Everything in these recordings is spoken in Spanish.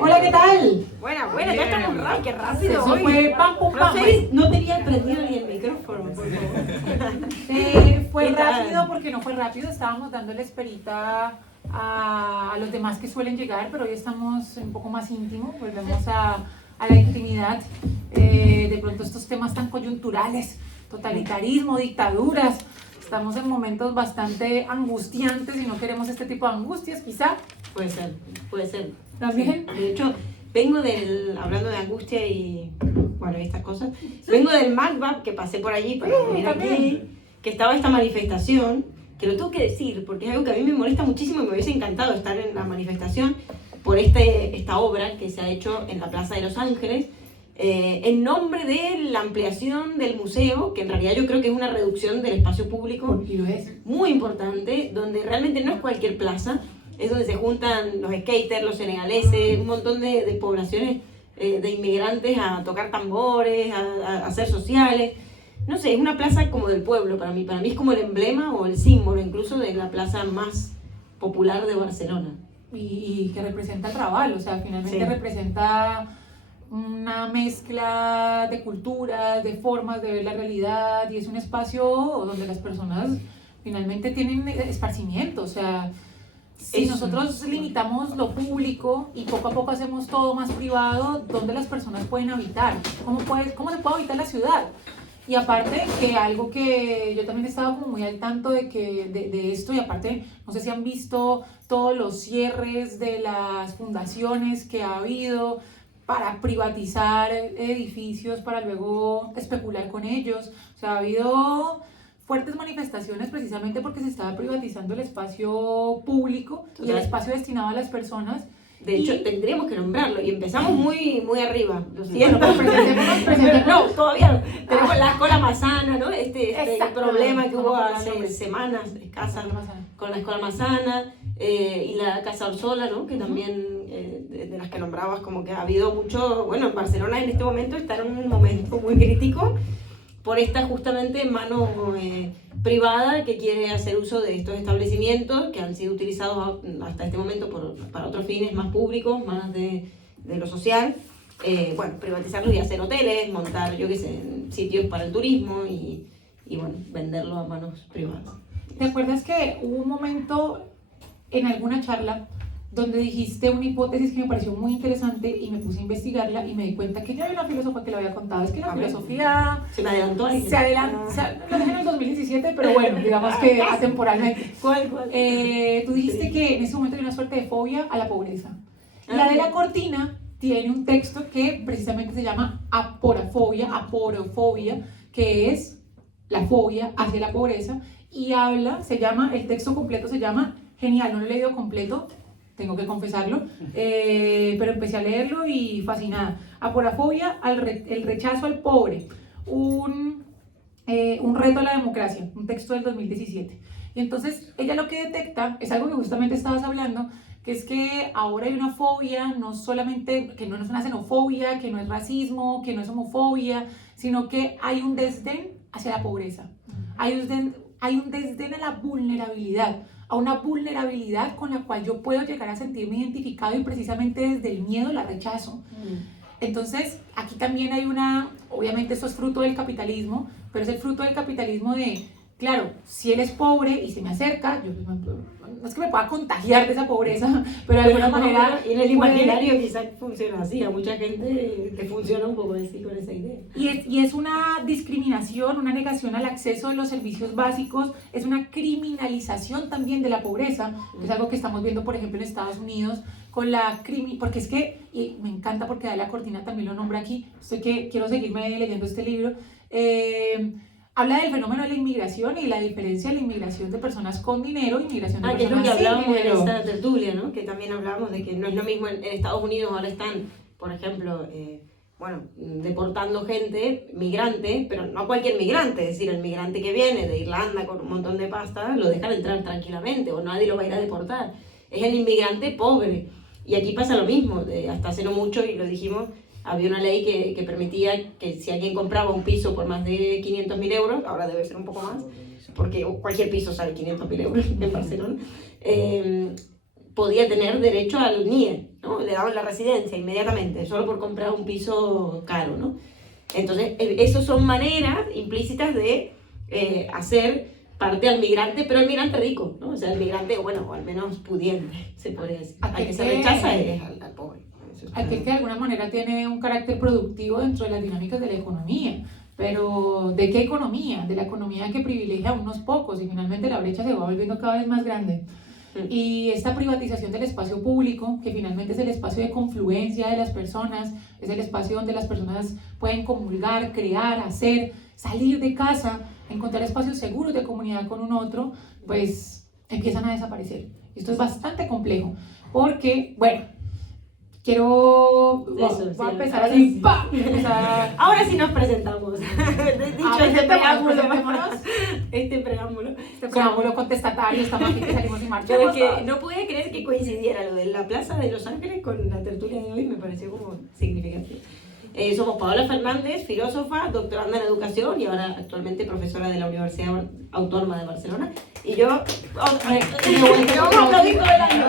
Hola, ¿qué tal? Buena, ya estamos rápido, qué rápido. Eso fue pam, pum, pam. No tenía prendido ni el micrófono, por favor. Fue ¿Qué tal? rápido porque no fue rápido, estábamos dándole esperita a los demás que suelen llegar, pero hoy estamos un poco más íntimos, volvemos a la intimidad. De pronto estos temas tan coyunturales, totalitarismo, dictaduras, estamos en momentos bastante angustiantes y no queremos este tipo de angustias, quizá. Puede ser. ¿También? De hecho, hablando de angustia y, bueno, estas cosas, vengo del MACBA, que pasé por allí para venir aquí, que estaba esta manifestación, que lo tengo que decir, porque es algo que a mí me molesta muchísimo y me hubiese encantado estar en la manifestación por esta obra que se ha hecho en la Plaza de Los Ángeles, en nombre de la ampliación del museo, que en realidad yo creo que es una reducción del espacio público Y lo es. muy importante, donde realmente no es cualquier plaza, es donde se juntan los skaters, los senegaleses, un montón de poblaciones de inmigrantes a tocar tambores, a hacer sociales. No sé, es una plaza como del pueblo para mí es como el emblema o el símbolo incluso de la plaza más popular de Barcelona. Y que representa el Raval, o sea, finalmente Sí. representa una mezcla de culturas, de formas de ver la realidad, y es un espacio donde las personas finalmente tienen esparcimiento, o sea, si nosotros limitamos lo público y poco a poco hacemos todo más privado, ¿dónde las personas pueden habitar? ¿Cómo se puede habitar la ciudad? Y aparte que algo que yo también estaba como muy al tanto de esto, y aparte no sé si han visto todos los cierres de las fundaciones que ha habido para privatizar edificios, para luego especular con ellos. O sea, ha habido fuertes manifestaciones precisamente porque se estaba privatizando el espacio público y el espacio destinado a las personas. De hecho, tendríamos que nombrarlo y empezamos muy arriba. Lo siento. Bueno, presentémonos. No, todavía no. Tenemos la Escuela Massana, ¿no? Este problema que hubo hace semanas escasas con la Escuela Massana y la Casa Orsola, ¿no? Que también, de las que nombrabas, como que ha habido mucho. Bueno, en Barcelona en este momento está en un momento muy crítico por esta justamente mano privada que quiere hacer uso de estos establecimientos que han sido utilizados hasta este momento para otros fines más públicos, más de lo social. Bueno, privatizarlos y hacer hoteles, montar, yo qué sé, sitios para el turismo y bueno, venderlo a manos privadas. ¿Te acuerdas que hubo un momento en alguna charla donde dijiste una hipótesis que me pareció muy interesante y me puse a investigarla y me di cuenta que ya había una filósofa que lo había contado? Es que la filosofía se me adelantó ahí. Lo dejé en el 2017, pero bueno, digamos que atemporalmente. ¿Cuál? Tú dijiste que en ese momento hay una suerte de fobia a la pobreza. La de la cortina tiene un texto que precisamente se llama aporofobia, que es la fobia hacia la pobreza, y el texto completo se llama, genial, no lo he leído completo, tengo que confesarlo, pero empecé a leerlo y fascinada. Aporofobia, el rechazo al pobre, un reto a la democracia, un texto del 2017. Y entonces ella lo que detecta es algo que justamente estabas hablando, que es que ahora hay una fobia, no solamente, que no es una xenofobia, que no es racismo, que no es homofobia, sino que hay un desdén hacia la pobreza, hay un desdén a la vulnerabilidad, a una vulnerabilidad con la cual yo puedo llegar a sentirme identificado y precisamente desde el miedo la rechazo. Entonces, aquí también hay obviamente esto es fruto del capitalismo, pero es el fruto del capitalismo de, claro, si él es pobre y se me acerca, no es que me pueda contagiar de esa pobreza, pero de alguna manera... Y en el imaginario quizás funciona así, a mucha gente le funciona un poco así con esa idea. Y es una discriminación, una negación al acceso a los servicios básicos, es una criminalización también de la pobreza, que es algo que estamos viendo, por ejemplo, en Estados Unidos, porque es que, y me encanta porque Adela Cortina también lo nombra aquí, quiero seguirme leyendo este libro, habla del fenómeno de la inmigración y la diferencia de la inmigración de personas con dinero y inmigración de que es personas lo que hablábamos sin en dinero. esta tertulia, ¿no? Que también hablábamos de que no es lo mismo en Estados Unidos, ahora están, por ejemplo, deportando gente, migrante, pero no cualquier migrante, es decir, el migrante que viene de Irlanda con un montón de pasta, lo dejan entrar tranquilamente o nadie lo va a ir a deportar. Es el inmigrante pobre. Y aquí pasa lo mismo, hasta hace no mucho, y lo dijimos, había una ley que permitía que si alguien compraba un piso por más de 500.000 euros, ahora debe ser un poco más, porque cualquier piso sale 500.000 euros en Barcelona, podía tener derecho al NIE, ¿no? Le daban la residencia inmediatamente, solo por comprar un piso caro, ¿no? Entonces, eso son maneras implícitas de hacer parte al migrante, pero el migrante rico, ¿no? O sea, el migrante, bueno, o al menos pudiente, se podría decir. Al que se rechaza es al pobre. Aquel que de alguna manera tiene un carácter productivo dentro de las dinámicas de la economía. Pero ¿de qué economía? De la economía que privilegia a unos pocos y finalmente la brecha se va volviendo cada vez más grande. Y esta privatización del espacio público, que finalmente es el espacio de confluencia de las personas, es el espacio donde las personas pueden comulgar, crear, hacer, salir de casa, encontrar espacios seguros de comunidad con un otro, pues empiezan a desaparecer. Esto es bastante complejo, porque, bueno, voy a empezar así, ¡pam! Ahora sí nos presentamos. Dicho este preámbulo contestatario, estamos aquí que salimos y marchamos. Pero es que no pude creer que coincidiera lo de la Plaza de Los Ángeles con la tertulia de hoy, me pareció como significativo. Somos Paola Fernández, filósofa, doctoranda en educación y ahora actualmente profesora de la Universidad Autónoma de Barcelona. Y yo aplaudí todo el año.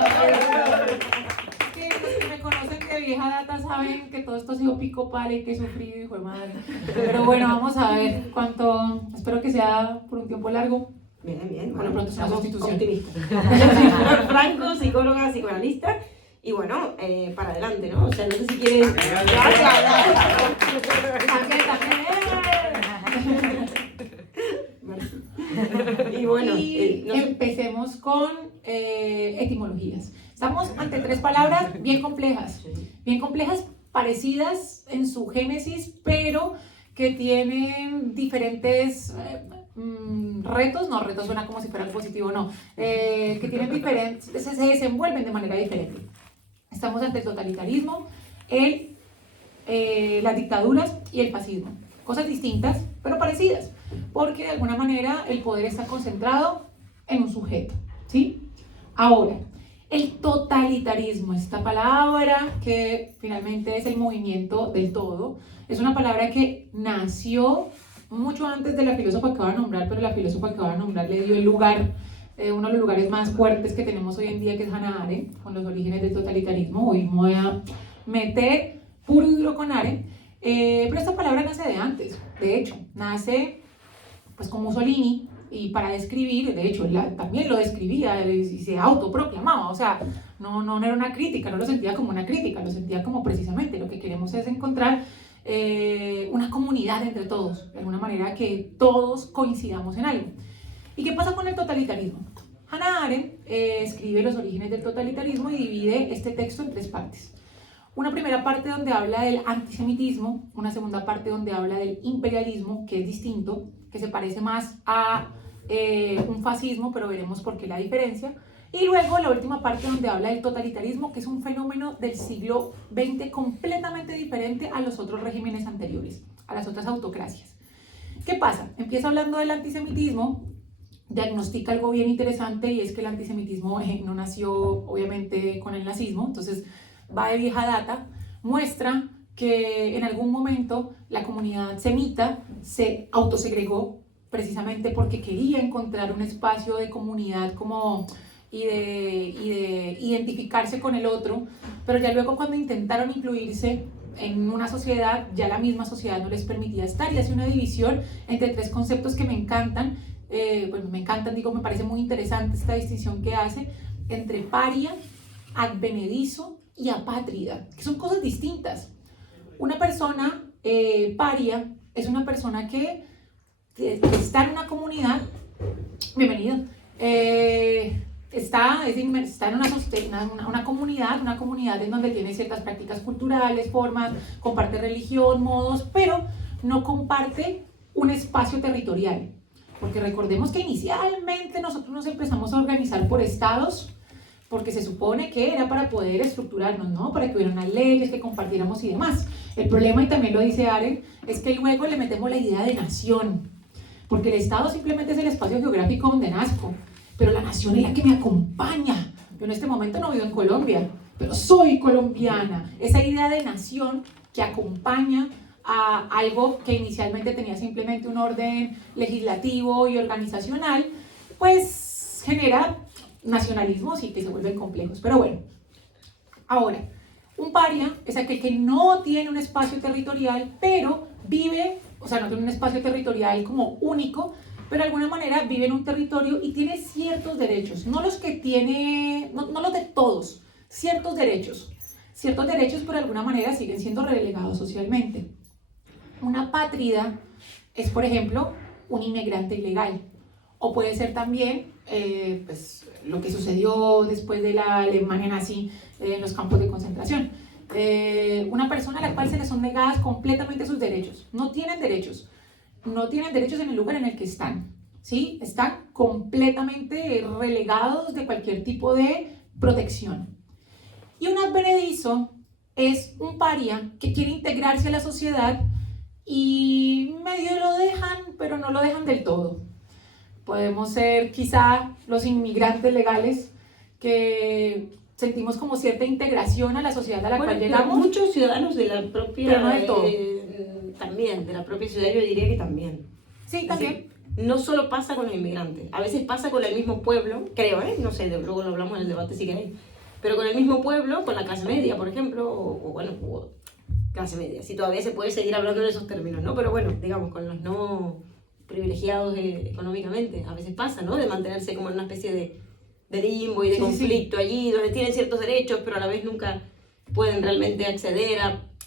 Vieja data saben que todo esto ha sido pico pala y que he sufrido, hijo de madre. Pero bueno, vamos a ver cuánto. Espero que sea por un tiempo largo. Bien. Bueno, pronto es una sustitución. Franco, psicóloga, psicoanalista. Y bueno, para adelante, ¿no? O sea, no sé si quieres. Y bueno, empecemos con etimologías. Estamos ante tres palabras bien complejas, parecidas en su génesis, pero que tienen diferentes retos suena como si fuera positivo, no, que tienen diferentes, se desenvuelven de manera diferente. Estamos ante el totalitarismo, las dictaduras y el fascismo. Cosas distintas, pero parecidas, porque de alguna manera el poder está concentrado en un sujeto, ¿sí? Ahora, el totalitarismo, esta palabra que finalmente es el movimiento del todo, es una palabra que nació mucho antes de la filósofa que acabo de nombrar, pero la filósofa que acabo de nombrar le dio el lugar, uno de los lugares más fuertes que tenemos hoy en día, que es Hannah Arendt, con los orígenes del totalitarismo. Hoy me voy a meter puro y duro con Arendt, pero esta palabra nace de antes, de hecho, nace pues con Mussolini, y para describir, de hecho, él también lo describía y se autoproclamaba, o sea, no era una crítica, no lo sentía como una crítica, lo sentía como precisamente lo que queremos es encontrar una comunidad entre todos, de alguna manera que todos coincidamos en algo. ¿Y qué pasa con el totalitarismo? Hannah Arendt escribe los orígenes del totalitarismo y divide este texto en tres partes. Una primera parte donde habla del antisemitismo, una segunda parte donde habla del imperialismo, que es distinto, que se parece más a un fascismo, pero veremos por qué la diferencia. Y luego la última parte donde habla del totalitarismo, que es un fenómeno del siglo XX completamente diferente a los otros regímenes anteriores, a las otras autocracias. ¿Qué pasa? Empieza hablando del antisemitismo, diagnostica algo bien interesante, y es que el antisemitismo no nació obviamente con el nazismo, entonces va de vieja data, muestra que en algún momento la comunidad semita se autosegregó precisamente porque quería encontrar un espacio de comunidad y de identificarse con el otro, pero ya luego cuando intentaron incluirse en una sociedad, ya la misma sociedad no les permitía estar, y hace una división entre tres conceptos que me encantan, me parece muy interesante esta distinción que hace entre paria, advenedizo y apátrida, que son cosas distintas. Una persona paria es una persona que está en una comunidad, bienvenido, está en una comunidad en donde tiene ciertas prácticas culturales, formas, comparte religión, modos, pero no comparte un espacio territorial. Porque recordemos que inicialmente nosotros nos empezamos a organizar por estados, porque se supone que era para poder estructurarnos, ¿no? Para que hubiera unas leyes, que compartiéramos y demás. El problema, y también lo dice Arendt, es que luego le metemos la idea de nación, porque el Estado simplemente es el espacio geográfico donde nazco, pero la nación es la que me acompaña. Yo en este momento no vivo en Colombia, pero soy colombiana. Esa idea de nación que acompaña a algo que inicialmente tenía simplemente un orden legislativo y organizacional, pues genera nacionalismos y que se vuelven complejos. Pero bueno, ahora, Un paria es aquel que no tiene un espacio territorial, pero vive, o sea, no tiene un espacio territorial como único, pero de alguna manera vive en un territorio y tiene ciertos derechos, no los que tiene, no los de todos, ciertos derechos. Ciertos derechos, pero de alguna manera siguen siendo relegados socialmente. Una apátrida es, por ejemplo, un inmigrante ilegal, o puede ser también pues, lo que sucedió después de la Alemania nazi en los campos de concentración. Una persona a la cual se le son negadas completamente sus derechos. No tienen derechos en el lugar en el que están, ¿sí? Están completamente relegados de cualquier tipo de protección. Y un advenedizo es un paria que quiere integrarse a la sociedad y medio lo dejan, pero no lo dejan del todo. Podemos ser quizá los inmigrantes legales que sentimos como cierta integración a la sociedad a la cual llegamos. Muchos ciudadanos de la propia... Pero no del todo. También, de la propia ciudad yo diría que también. Sí, también. No solo pasa con los inmigrantes, a veces pasa con el mismo pueblo, creo, no sé, luego lo hablamos en el debate si queréis, pero con el mismo pueblo, con la clase media, por ejemplo, o clase media, si todavía se puede seguir hablando en esos términos, ¿no? Pero bueno, digamos, con los no privilegiados económicamente, a veces pasa, ¿no? De mantenerse como en una especie de limbo y de conflicto allí, donde tienen ciertos derechos, pero a la vez nunca pueden realmente acceder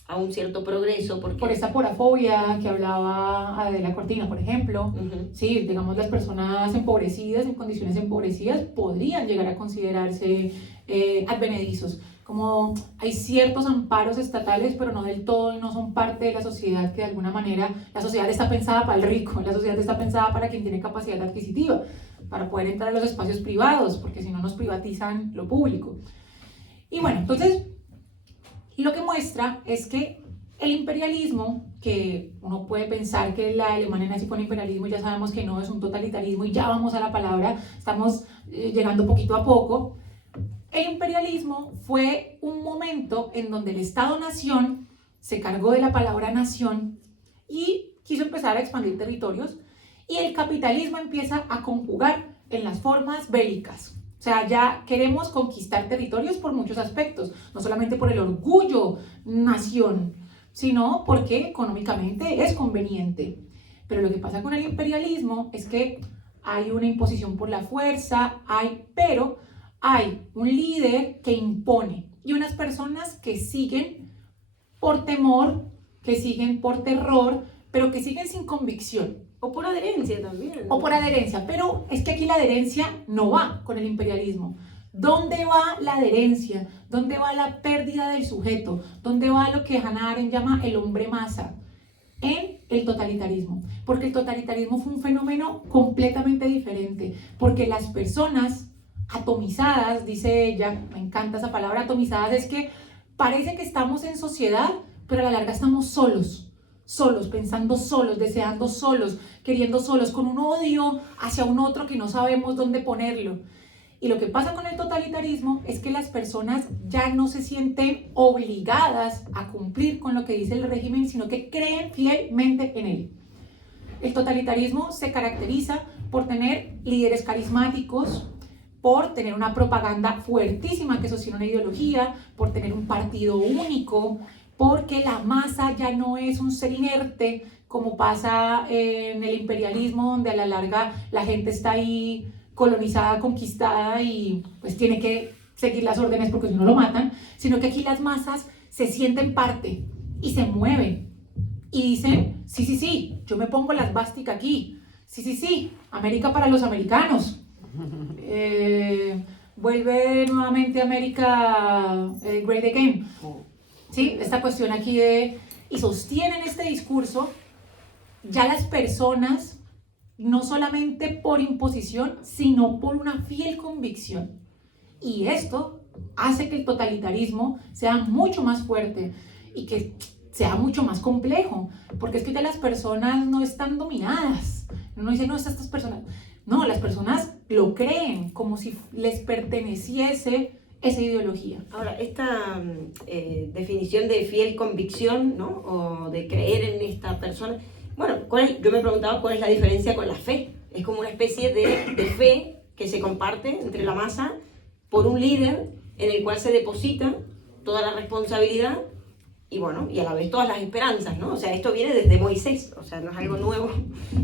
a un cierto progreso. Por esta porafobia que hablaba Adela Cortina, por ejemplo, sí, digamos, las personas empobrecidas, en condiciones empobrecidas, podrían llegar a considerarse advenedizos. Como hay ciertos amparos estatales, pero no del todo, no son parte de la sociedad, que de alguna manera la sociedad está pensada para el rico, la sociedad está pensada para quien tiene capacidad adquisitiva, para poder entrar a los espacios privados, porque si no nos privatizan lo público. Y bueno, entonces, lo que muestra es que el imperialismo, que uno puede pensar que la Alemania nazi fue un imperialismo y ya sabemos que no, es un totalitarismo y ya vamos a la palabra, estamos llegando poquito a poco. El imperialismo fue un momento en donde el Estado-nación se cargó de la palabra nación y quiso empezar a expandir territorios, y el capitalismo empieza a conjugar en las formas bélicas. O sea, ya queremos conquistar territorios por muchos aspectos, no solamente por el orgullo nación, sino porque económicamente es conveniente. Pero lo que pasa con el imperialismo es que hay una imposición por la fuerza, pero hay un líder que impone y unas personas que siguen por temor, que siguen por terror, pero que siguen sin convicción. O por adherencia también. O por adherencia, pero es que aquí la adherencia no va con el imperialismo. ¿Dónde va la adherencia? ¿Dónde va la pérdida del sujeto? ¿Dónde va lo que Hannah Arendt llama el hombre masa? En el totalitarismo. Porque el totalitarismo fue un fenómeno completamente diferente. Porque las personas atomizadas, dice ella, me encanta esa palabra, atomizadas, es que parece que estamos en sociedad, pero a la larga estamos solos, pensando solos, deseando solos, queriendo solos, con un odio hacia un otro que no sabemos dónde ponerlo. Y lo que pasa con el totalitarismo es que las personas ya no se sienten obligadas a cumplir con lo que dice el régimen, sino que creen fielmente en él. El totalitarismo se caracteriza por tener líderes carismáticos, por tener una propaganda fuertísima que sostiene una ideología, por tener un partido único, porque la masa ya no es un ser inerte, como pasa en el imperialismo, donde a la larga la gente está ahí colonizada, conquistada y pues tiene que seguir las órdenes porque si no lo matan, sino que aquí las masas se sienten parte y se mueven y dicen, sí, yo me pongo la esvástica aquí, sí, América para los americanos. Vuelve nuevamente América Great Again. ¿Sí? Esta cuestión aquí y sostienen este discurso ya las personas, no solamente por imposición, sino por una fiel convicción. Y esto hace que el totalitarismo sea mucho más fuerte y que sea mucho más complejo, porque es que ya las personas no están dominadas. Uno dice, no, estas personas... No, las personas lo creen como si les perteneciese esa ideología. Ahora, esta definición de fiel convicción, ¿no? O de creer en esta persona, bueno, yo me preguntaba cuál es la diferencia con la fe. Es como una especie de fe que se comparte entre la masa por un líder en el cual se deposita toda la responsabilidad y bueno, y a la vez todas las esperanzas, ¿no? O sea, esto viene desde Moisés, o sea, no es algo nuevo.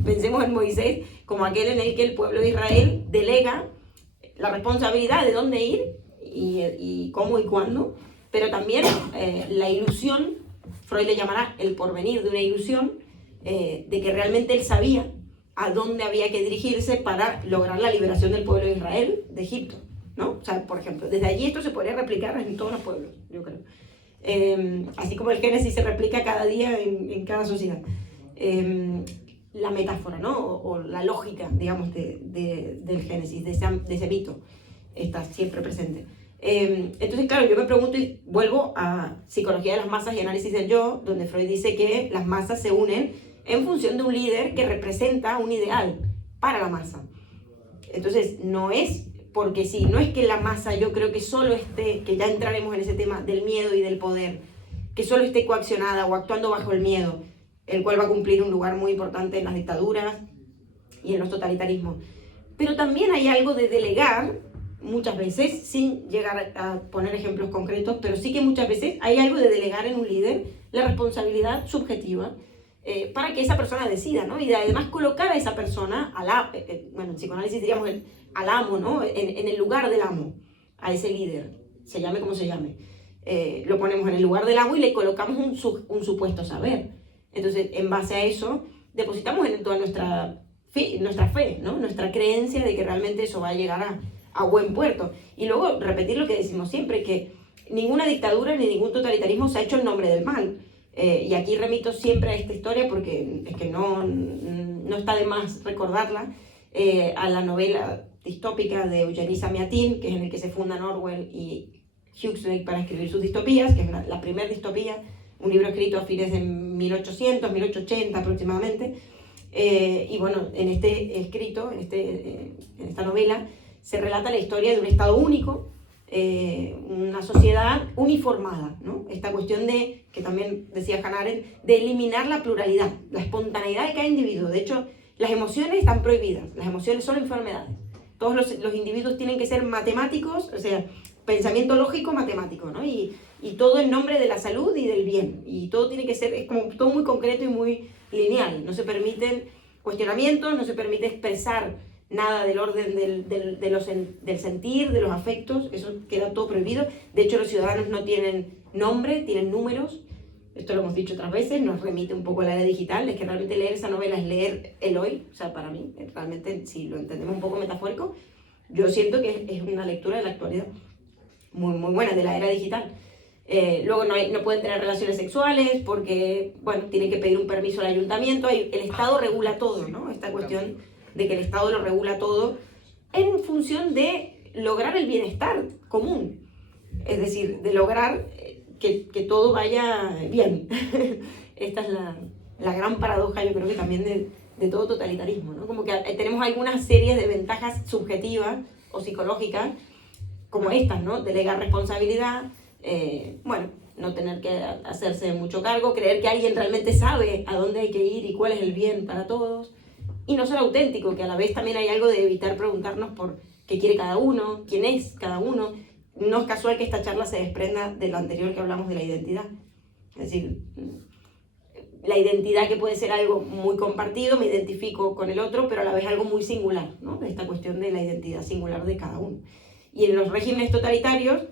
Pensemos en Moisés como aquel en el que el pueblo de Israel delega la responsabilidad de dónde ir y cómo y cuándo, pero también la ilusión, Freud le llamará el porvenir de una ilusión, de que realmente él sabía a dónde había que dirigirse para lograr la liberación del pueblo de Israel de Egipto, ¿no? O sea, por ejemplo, desde allí esto se podría replicar en todos los pueblos, yo creo. Así como el Génesis se replica cada día en cada sociedad. La metáfora, ¿no? O la lógica, digamos, del Génesis, de ese mito, está siempre presente. Entonces, claro, yo me pregunto y vuelvo a Psicología de las Masas y Análisis del Yo, donde Freud dice que las masas se unen en función de un líder que representa un ideal para la masa. Entonces, no es porque sí, no es que la masa, yo creo que solo esté, que ya entraremos en ese tema del miedo y del poder, que solo esté coaccionada o actuando bajo el miedo, el cual va a cumplir un lugar muy importante en las dictaduras y en los totalitarismos. Pero también hay algo de delegar, muchas veces, sin llegar a poner ejemplos concretos, pero sí que muchas veces hay algo de delegar en un líder la responsabilidad subjetiva para que esa persona decida, ¿no? Y de además colocar a esa persona, bueno, en psicoanálisis diríamos al amo, ¿no? En el lugar del amo, a ese líder, se llame como se llame. Lo ponemos en el lugar del amo y le colocamos un supuesto saber. Entonces, en base a eso, depositamos en toda nuestra fe, ¿no? Nuestra creencia de que realmente eso va a llegar a buen puerto. Y luego repetir lo que decimos siempre, que ninguna dictadura ni ningún totalitarismo se ha hecho en nombre del mal. Y aquí remito siempre a esta historia porque es que no está de más recordarla, a la novela distópica de Eugenie Samiatin, que es en el que se fundan Orwell y Huxley para escribir sus distopías, que es la primera distopía, un libro escrito a fines de 1800, 1880 aproximadamente. Y bueno, en este escrito, en esta novela, se relata la historia de un Estado único, una sociedad uniformada, ¿no? Esta cuestión de, que también decía Hannah Arendt, de eliminar la pluralidad, la espontaneidad de cada individuo. De hecho, las emociones están prohibidas, las emociones son enfermedades. Todos los individuos tienen que ser matemáticos, o sea, pensamiento lógico matemático, ¿no? Y todo en nombre de la salud y del bien. Y todo tiene que ser, es como todo muy concreto y muy lineal. No se permiten cuestionamientos, no se permite expresar nada del orden del sentir, de los afectos, eso queda todo prohibido. De hecho, los ciudadanos no tienen nombre, tienen números. Esto lo hemos dicho otras veces, nos remite un poco a la era digital, es que realmente leer esa novela es leer el hoy, o sea, para mí, realmente, si lo entendemos un poco metafórico, yo siento que es una lectura de la actualidad muy, muy buena, de la era digital. Luego no pueden tener relaciones sexuales porque, bueno, tienen que pedir un permiso al ayuntamiento, el Estado regula todo, ¿no? Esta cuestión de que el Estado lo regula todo en función de lograr el bienestar común, es decir, de lograr que todo vaya bien. Esta es la gran paradoja, yo creo que también de todo totalitarismo, ¿no? Como que tenemos algunas series de ventajas subjetivas o psicológicas, como estas, ¿no? Delegar responsabilidad, bueno, no tener que hacerse mucho cargo, creer que alguien realmente sabe a dónde hay que ir y cuál es el bien para todos, y no ser auténtico, que a la vez también hay algo de evitar preguntarnos por qué quiere cada uno, quién es cada uno. No es casual que esta charla se desprenda de lo anterior que hablamos de la identidad. Es decir, la identidad que puede ser algo muy compartido, me identifico con el otro, pero a la vez algo muy singular, ¿no? Esta cuestión de la identidad singular de cada uno. Y en los regímenes totalitarios,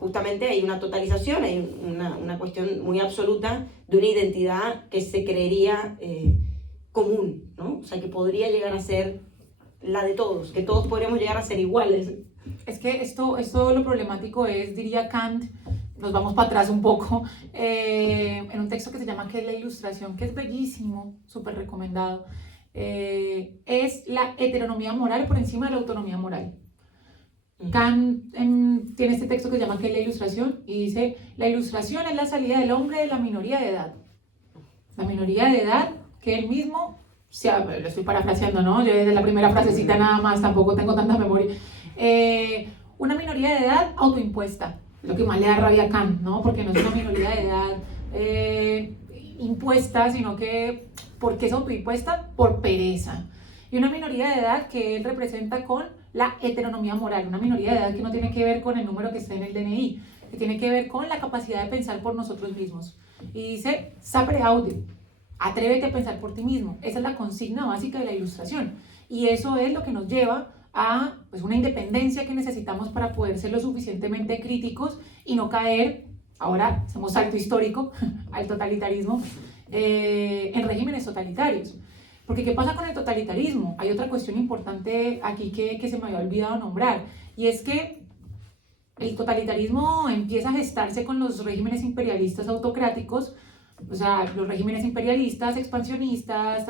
justamente hay una totalización, hay una cuestión muy absoluta de una identidad que se creería común, ¿no? O sea, que podría llegar a ser la de todos, que todos podríamos llegar a ser iguales. Es que esto lo problemático es, diría Kant, nos vamos para atrás un poco, en un texto que se llama ¿Qué es la ilustración?, que es bellísimo, súper recomendado, es la heteronomía moral por encima de la autonomía moral. Kant tiene este texto que se llama ¿Qué es la ilustración? Y dice, la ilustración es la salida del hombre de la minoría de edad. La minoría de edad que él mismo, lo estoy parafraseando, ¿no? Yo desde la primera frasecita nada más, tampoco tengo tanta memoria. Una minoría de edad autoimpuesta, lo que más le da rabia a Kant, ¿no? Porque no es una minoría de edad impuesta, sino que, ¿por qué es autoimpuesta? Por pereza. Y una minoría de edad que él representa con la heteronomía moral, una minoría de edad que no tiene que ver con el número que está en el DNI, que tiene que ver con la capacidad de pensar por nosotros mismos. Y dice, sapere aude, atrévete a pensar por ti mismo. Esa es la consigna básica de la ilustración. Y eso es lo que nos lleva a pues, una independencia que necesitamos para poder ser lo suficientemente críticos y no caer, ahora hacemos salto histórico al totalitarismo, en regímenes totalitarios. Porque ¿qué pasa con el totalitarismo? Hay otra cuestión importante aquí que se me había olvidado nombrar, y es que el totalitarismo empieza a gestarse con los regímenes imperialistas autocráticos, o sea, los regímenes imperialistas, expansionistas,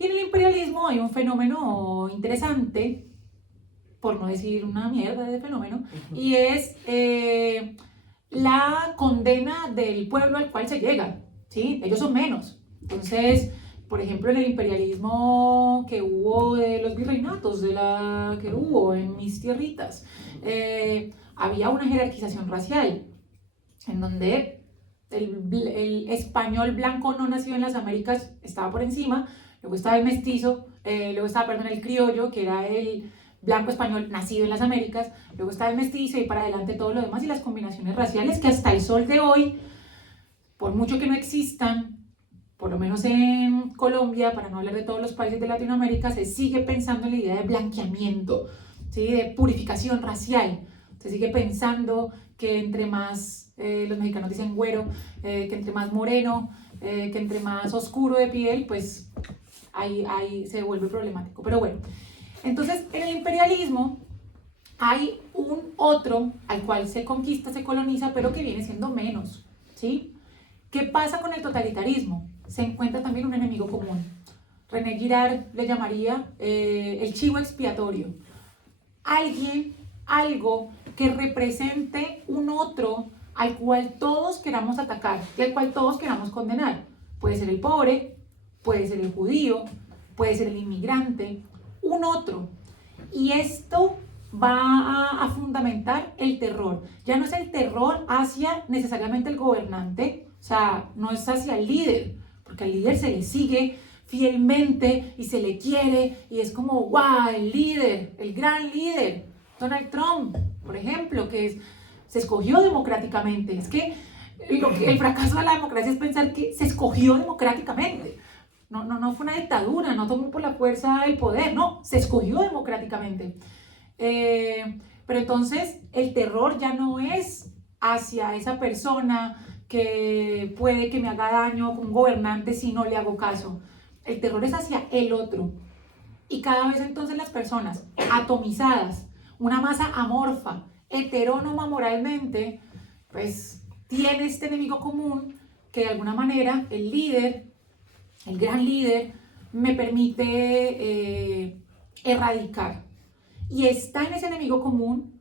y en el imperialismo hay un fenómeno interesante, por no decir una mierda de fenómeno, y es la condena del pueblo al cual se llega, ¿sí? Ellos son menos. Entonces, por ejemplo, en el imperialismo que hubo de los virreinatos, que hubo en mis tierritas, había una jerarquización racial, en donde el español blanco no nacido en las Américas estaba por encima, luego estaba el mestizo, luego estaba, el criollo, que era el blanco español nacido en las Américas, luego estaba el mestizo y para adelante todo lo demás, y las combinaciones raciales que hasta el sol de hoy, por mucho que no existan, por lo menos en Colombia, para no hablar de todos los países de Latinoamérica, se sigue pensando en la idea de blanqueamiento, ¿sí? De purificación racial. Se sigue pensando que entre más, los mexicanos dicen güero, que entre más moreno, que entre más oscuro de piel, pues ahí se vuelve problemático. Pero bueno, entonces en el imperialismo hay un otro al cual se conquista, se coloniza, pero que viene siendo menos, ¿sí? ¿Qué pasa con el totalitarismo? Se encuentra también un enemigo común. René Girard le llamaría el chivo expiatorio. Alguien, algo que represente un otro al cual todos queramos atacar y al cual todos queramos condenar. Puede ser el pobre, puede ser el judío, puede ser el inmigrante, un otro. Y esto va a fundamentar el terror. Ya no es el terror hacia necesariamente el gobernante, o sea, no es hacia el líder, porque al líder se le sigue fielmente y se le quiere y es como, ¡guau! El líder, el gran líder, Donald Trump, por ejemplo, se escogió democráticamente. Es que el fracaso de la democracia es pensar que se escogió democráticamente. No fue una dictadura, no tomó por la fuerza el poder, no, se escogió democráticamente. Pero entonces el terror ya no es hacia esa persona que puede que me haga daño, un gobernante, si no le hago caso. El terror es hacia el otro. Y cada vez entonces las personas atomizadas, una masa amorfa, heterónoma moralmente, pues tiene este enemigo común que de alguna manera el líder, el gran líder, me permite erradicar. Y está en ese enemigo común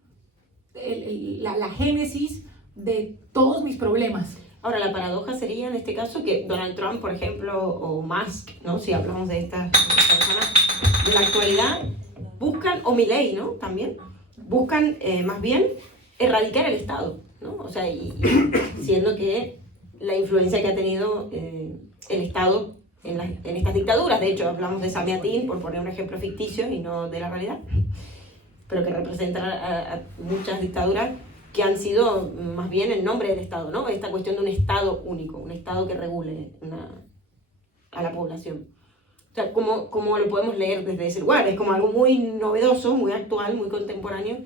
la génesis de todos mis problemas. Ahora, la paradoja sería en este caso que Donald Trump, por ejemplo, o Musk, ¿no? Si hablamos de estas personas de la actualidad, buscan, o Milei, ¿no? También, buscan más bien erradicar el Estado, ¿no? O sea, y siendo que la influencia que ha tenido el Estado en estas dictaduras, de hecho, hablamos de Samiatín, por poner un ejemplo ficticio y no de la realidad, pero que representa a muchas dictaduras que han sido más bien en nombre del Estado, ¿no? Esta cuestión de un Estado único, un Estado que regule a la población. O sea, ¿cómo lo podemos leer desde ese lugar? Es como algo muy novedoso, muy actual, muy contemporáneo,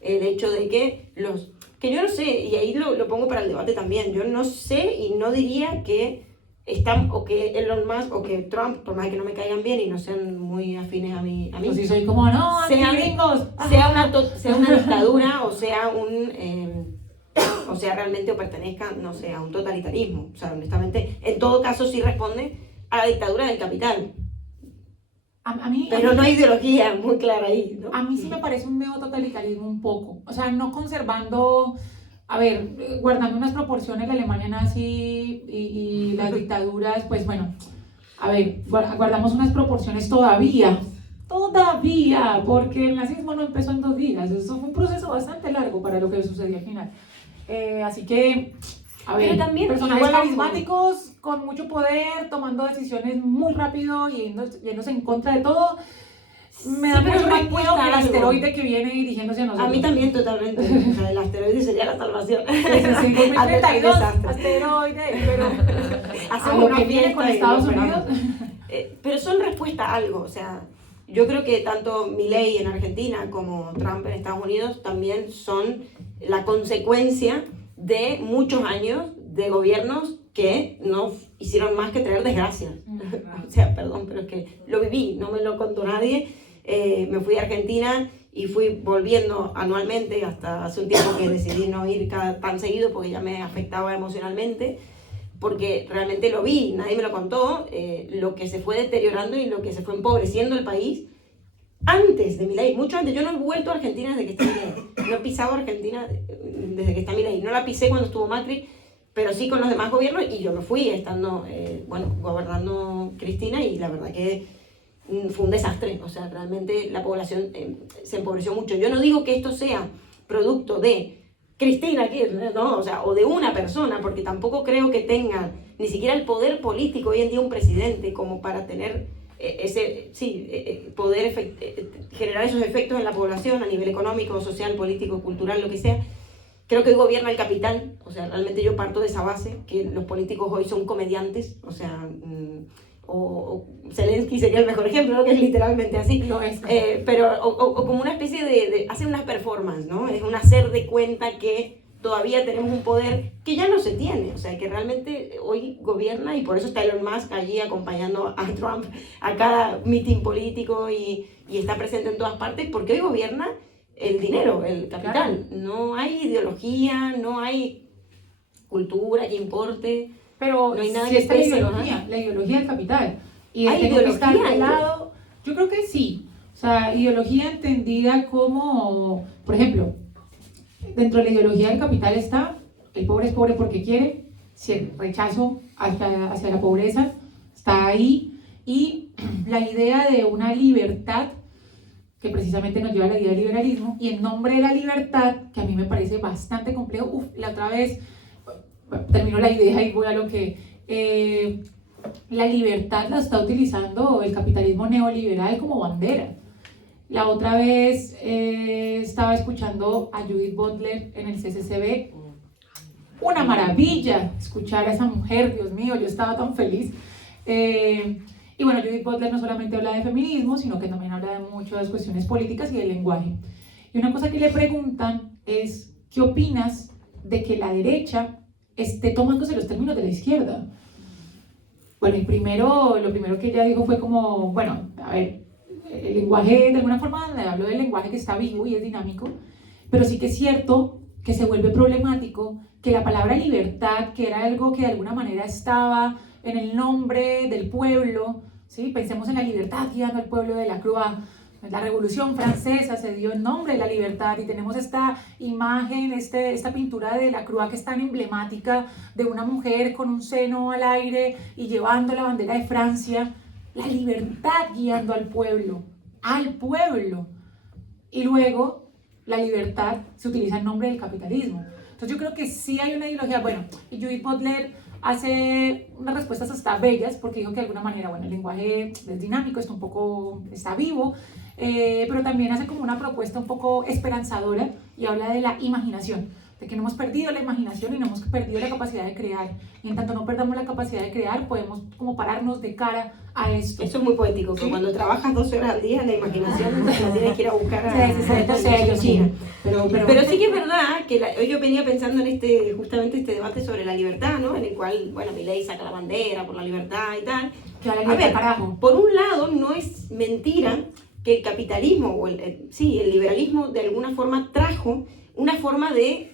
el hecho de que yo no sé, y ahí lo pongo para el debate también, yo no sé y no diría que están, o que Elon Musk o que Trump, por más que no me caigan bien y no sean muy afines a mí Pues sí, soy como, no, gringos. Sea una dictadura o sea o sea realmente o pertenezca, no sé, a un totalitarismo. O sea, honestamente, en todo caso sí responde a la dictadura del capital. Pero no hay ideología muy clara ahí, ¿no? A mí sí me parece un neototalitarismo un poco. O sea, no conservando, a ver, guardando unas proporciones, la Alemania nazi y las dictaduras, pues bueno, a ver, guardamos unas proporciones todavía, porque el nazismo no empezó en 2 días, eso fue un proceso bastante largo para lo que sucedió al final. Así que, a ver, también, personajes carismáticos con mucho poder, tomando decisiones muy rápido y yéndose en contra de todo. Me da pero mucho es más respuesta miedo que el a algo. asteroide que viene dirigiéndose a nosotros. A mí también, totalmente. O sea, el asteroide sería la salvación. Sí, 2032, Desastre. asteroide, pero Hacemos a una lo que viene fiesta con y Estados lo Unidos. esperamos. Pero son respuesta a algo, o sea, yo creo que tanto Milei en Argentina como Trump en Estados Unidos también son la consecuencia de muchos años de gobiernos que no hicieron más que traer desgracias. O sea, perdón, pero es que lo viví, no me lo contó nadie. Me fui a Argentina y fui volviendo anualmente hasta hace un tiempo que decidí no ir tan seguido porque ya me afectaba emocionalmente, porque realmente lo vi, nadie me lo contó, lo que se fue deteriorando y lo que se fue empobreciendo el país antes de Milei, mucho antes. Yo no he vuelto a Argentina desde que está Milei, no he pisado Argentina desde que está Milei, no la pisé cuando estuvo Macri, pero sí con los demás gobiernos, y yo me fui estando, gobernando Cristina, y la verdad que fue un desastre. O sea, realmente la población se empobreció mucho. Yo no digo que esto sea producto de Cristina Kirchner, ¿no? O sea, o de una persona, porque tampoco creo que tenga ni siquiera el poder político hoy en día un presidente como para tener poder generar esos efectos en la población a nivel económico, social, político, cultural, lo que sea. Creo que hoy gobierna el capital. O sea, realmente yo parto de esa base, que los políticos hoy son comediantes, o sea, o Zelensky sería el mejor ejemplo, ¿no? Que es literalmente así, Lo es. pero como una especie de hacen unas performance, ¿no? Es un hacer de cuenta que todavía tenemos un poder que ya no se tiene, o sea, que realmente hoy gobierna, y por eso está Elon Musk allí acompañando a Trump a cada mitin político y está presente en todas partes, porque hoy gobierna el dinero, el capital. Claro. No hay ideología, no hay cultura que importe. Pero no hay nada, si que está la ideología del capital. Y ¿hay ideología al lado? Yo creo que sí. O sea, ideología entendida como, por ejemplo, dentro de la ideología del capital está el pobre es pobre porque quiere, si el rechazo hacia la pobreza está ahí, y la idea de una libertad que precisamente nos lleva a la idea del liberalismo, y en nombre de la libertad, que a mí me parece bastante complejo, la otra vez termino la idea y voy a lo que la libertad la está utilizando el capitalismo neoliberal como bandera. La otra vez estaba escuchando a Judith Butler en el CCCB, una maravilla escuchar a esa mujer, Dios mío, yo estaba tan feliz. Y bueno, Judith Butler no solamente habla de feminismo, sino que también habla de muchas cuestiones políticas y del lenguaje. Y una cosa que le preguntan es, ¿qué opinas de que la derecha esté tomándose los términos de la izquierda? Bueno, lo primero que ella dijo fue como, bueno, a ver, el lenguaje, de alguna forma, hablo del lenguaje que está vivo y es dinámico, pero sí que es cierto que se vuelve problemático que la palabra libertad, que era algo que de alguna manera estaba en el nombre del pueblo, ¿sí? Pensemos en la libertad guiando al pueblo de la Croix. La Revolución Francesa se dio en nombre de la libertad, y tenemos esta imagen, esta pintura de la Croix que es tan emblemática, de una mujer con un seno al aire y llevando la bandera de Francia. La libertad guiando al pueblo, y luego la libertad se utiliza en nombre del capitalismo. Entonces yo creo que sí hay una ideología, bueno, y Judith Butler hace unas respuestas hasta bellas, porque dijo que de alguna manera, bueno, el lenguaje es dinámico, está vivo, pero también hace como una propuesta un poco esperanzadora y habla de la imaginación, de que no hemos perdido la imaginación y no hemos perdido la capacidad de crear. Y en tanto no perdamos la capacidad de crear, podemos como pararnos de cara a esto. Eso es muy poético, que ¿sí? Cuando trabajas 12 horas al día, la imaginación la tienes que ir a buscar a sí. Pero sí que es verdad que hoy yo venía pensando en justamente este debate sobre la libertad, ¿no? En el cual, bueno, Milei saca la bandera por la libertad y tal. A ver, carajo. Por un lado, no es mentira que el capitalismo, o el liberalismo, de alguna forma trajo una forma de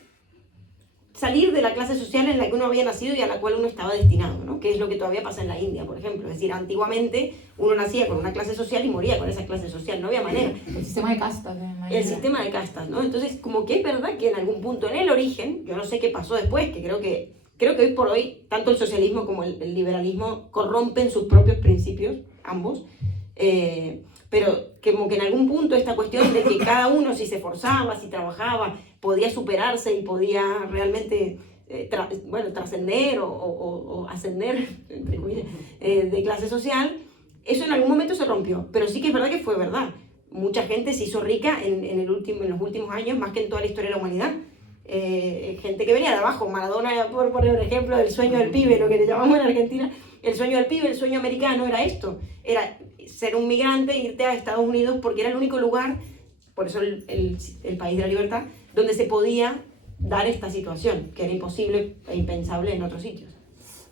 salir de la clase social en la que uno había nacido y a la cual uno estaba destinado, ¿no? Que es lo que todavía pasa en la India, por ejemplo. Es decir, antiguamente uno nacía con una clase social y moría con esa clase social, no había manera. El sistema de castas. El sistema de castas, ¿no? Entonces, como que es verdad que en algún punto, en el origen, yo no sé qué pasó después, que creo que hoy por hoy, tanto el socialismo como el liberalismo corrompen sus propios principios, ambos, pero como que en algún punto esta cuestión de que cada uno, si se esforzaba, si trabajaba, podía superarse y podía realmente trascender o ascender de clase social, eso en algún momento se rompió. Pero sí que es verdad que fue verdad. mucha gente se hizo rica en los últimos años, más que en toda la historia de la humanidad. Gente que venía de abajo, Maradona, por poner un ejemplo, el sueño del pibe, lo que le llamamos en Argentina, el sueño del pibe, el sueño americano era esto, era ser un migrante, irte a Estados Unidos, porque era el único lugar, por eso el país de la libertad, donde se podía dar esta situación, que era imposible e impensable en otros sitios.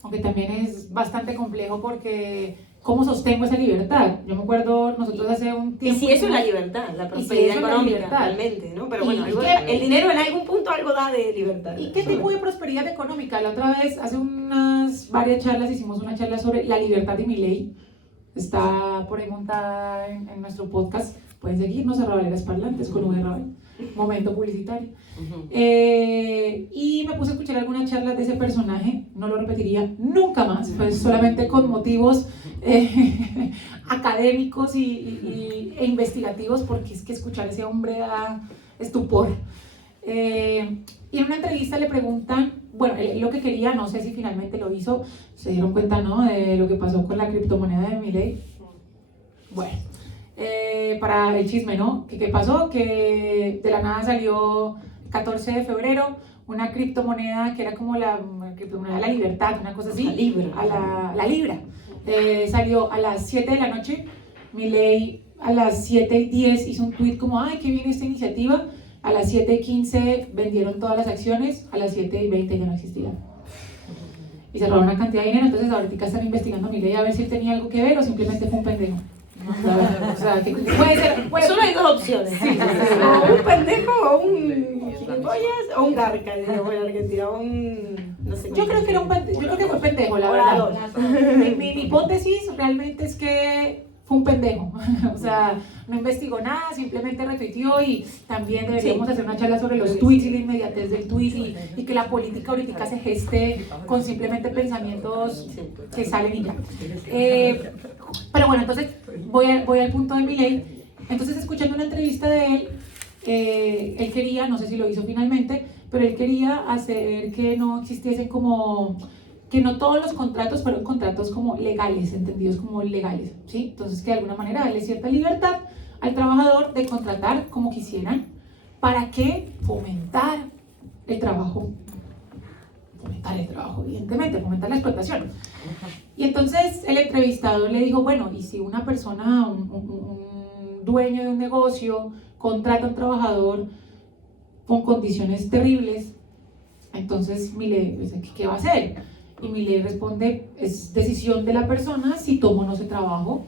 Aunque también es bastante complejo porque ¿cómo sostengo esa libertad? Yo me acuerdo, nosotros hace un tiempo... Y si eso es la libertad, la prosperidad económica, realmente, ¿no? Pero bueno, el dinero en algún punto algo da de libertad. ¿Y qué tipo de prosperidad económica? La otra vez, hace varias charlas, hicimos una charla sobre la libertad de Milei. Está por ahí montada en nuestro podcast. Pueden seguirnos a Rabaleras Parlantes con V. Momento publicitario. Y me puse a escuchar algunas charlas de ese personaje, no lo repetiría nunca más, pues solamente con motivos académicos e investigativos, porque es que escuchar a ese hombre da estupor. Y en una entrevista le preguntan, bueno, él lo que quería, no sé si finalmente lo hizo, se dieron cuenta, ¿no?, de lo que pasó con la criptomoneda de Milei. Bueno, para el chisme, ¿no? ¿Qué pasó? Que de la nada salió 14 de febrero una criptomoneda que era como la criptomoneda de la libertad, una cosa así. La libra. Salió a las 7 de la noche. Milei a las 7:10 hizo un tweet como, ay, qué bien esta iniciativa. A las 7:15 vendieron todas las acciones, a las 7:20 ya no existían. Y se robaron una cantidad de dinero, entonces ahorita están investigando a Milei a ver si él tenía algo que ver o simplemente fue un pendejo. O sea, que puede ser. Solo hay dos opciones. Sí, o un pendejo, o un gilipollas, o un garca, digamos en Argentina, o un. No sé. Yo creo que fue pendejo, la verdad. Mi hipótesis realmente es que fue un pendejo. O sea, no investigó nada, simplemente retuiteó, y también deberíamos hacer una charla sobre los tweets y la inmediatez del tweet y que la política ahorita se geste con simplemente pensamientos que salen y ya. Pero bueno, entonces voy al punto de Milei. Entonces, escuchando una entrevista de él, él quería, no sé si lo hizo finalmente, pero él quería hacer que no existiesen como, que no todos los contratos fueron contratos como legales, entendidos como legales, ¿sí? Entonces, que de alguna manera darle cierta libertad al trabajador de contratar como quisieran. ¿Para qué? Fomentar el trabajo, evidentemente, fomentar la explotación. Y entonces el entrevistador le dijo, bueno, y si una persona, un dueño de un negocio, contrata a un trabajador con condiciones terribles, entonces Milei, ¿qué va a hacer? Y Milei responde, es decisión de la persona si toma o no ese trabajo.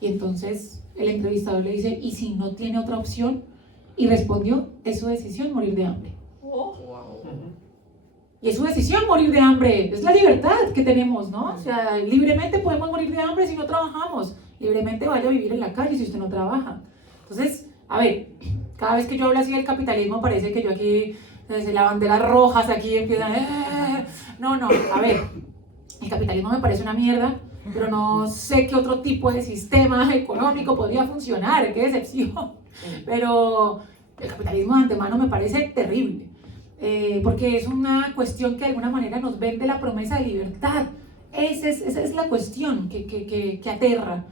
Y entonces el entrevistador le dice, ¿y si no tiene otra opción? Y respondió, es su decisión morir de hambre. Y es su decisión morir de hambre, es la libertad que tenemos, ¿no? O sea, libremente podemos morir de hambre si no trabajamos, libremente vaya a vivir en la calle si usted no trabaja. Entonces, a ver, cada vez que yo hablo así del capitalismo parece que yo aquí, desde las banderas rojas aquí empiezan, no, a ver, el capitalismo me parece una mierda, pero no sé qué otro tipo de sistema económico podría funcionar, qué decepción, pero el capitalismo de antemano me parece terrible. Porque es una cuestión que de alguna manera nos vende la promesa de libertad. Esa es la cuestión que aterra.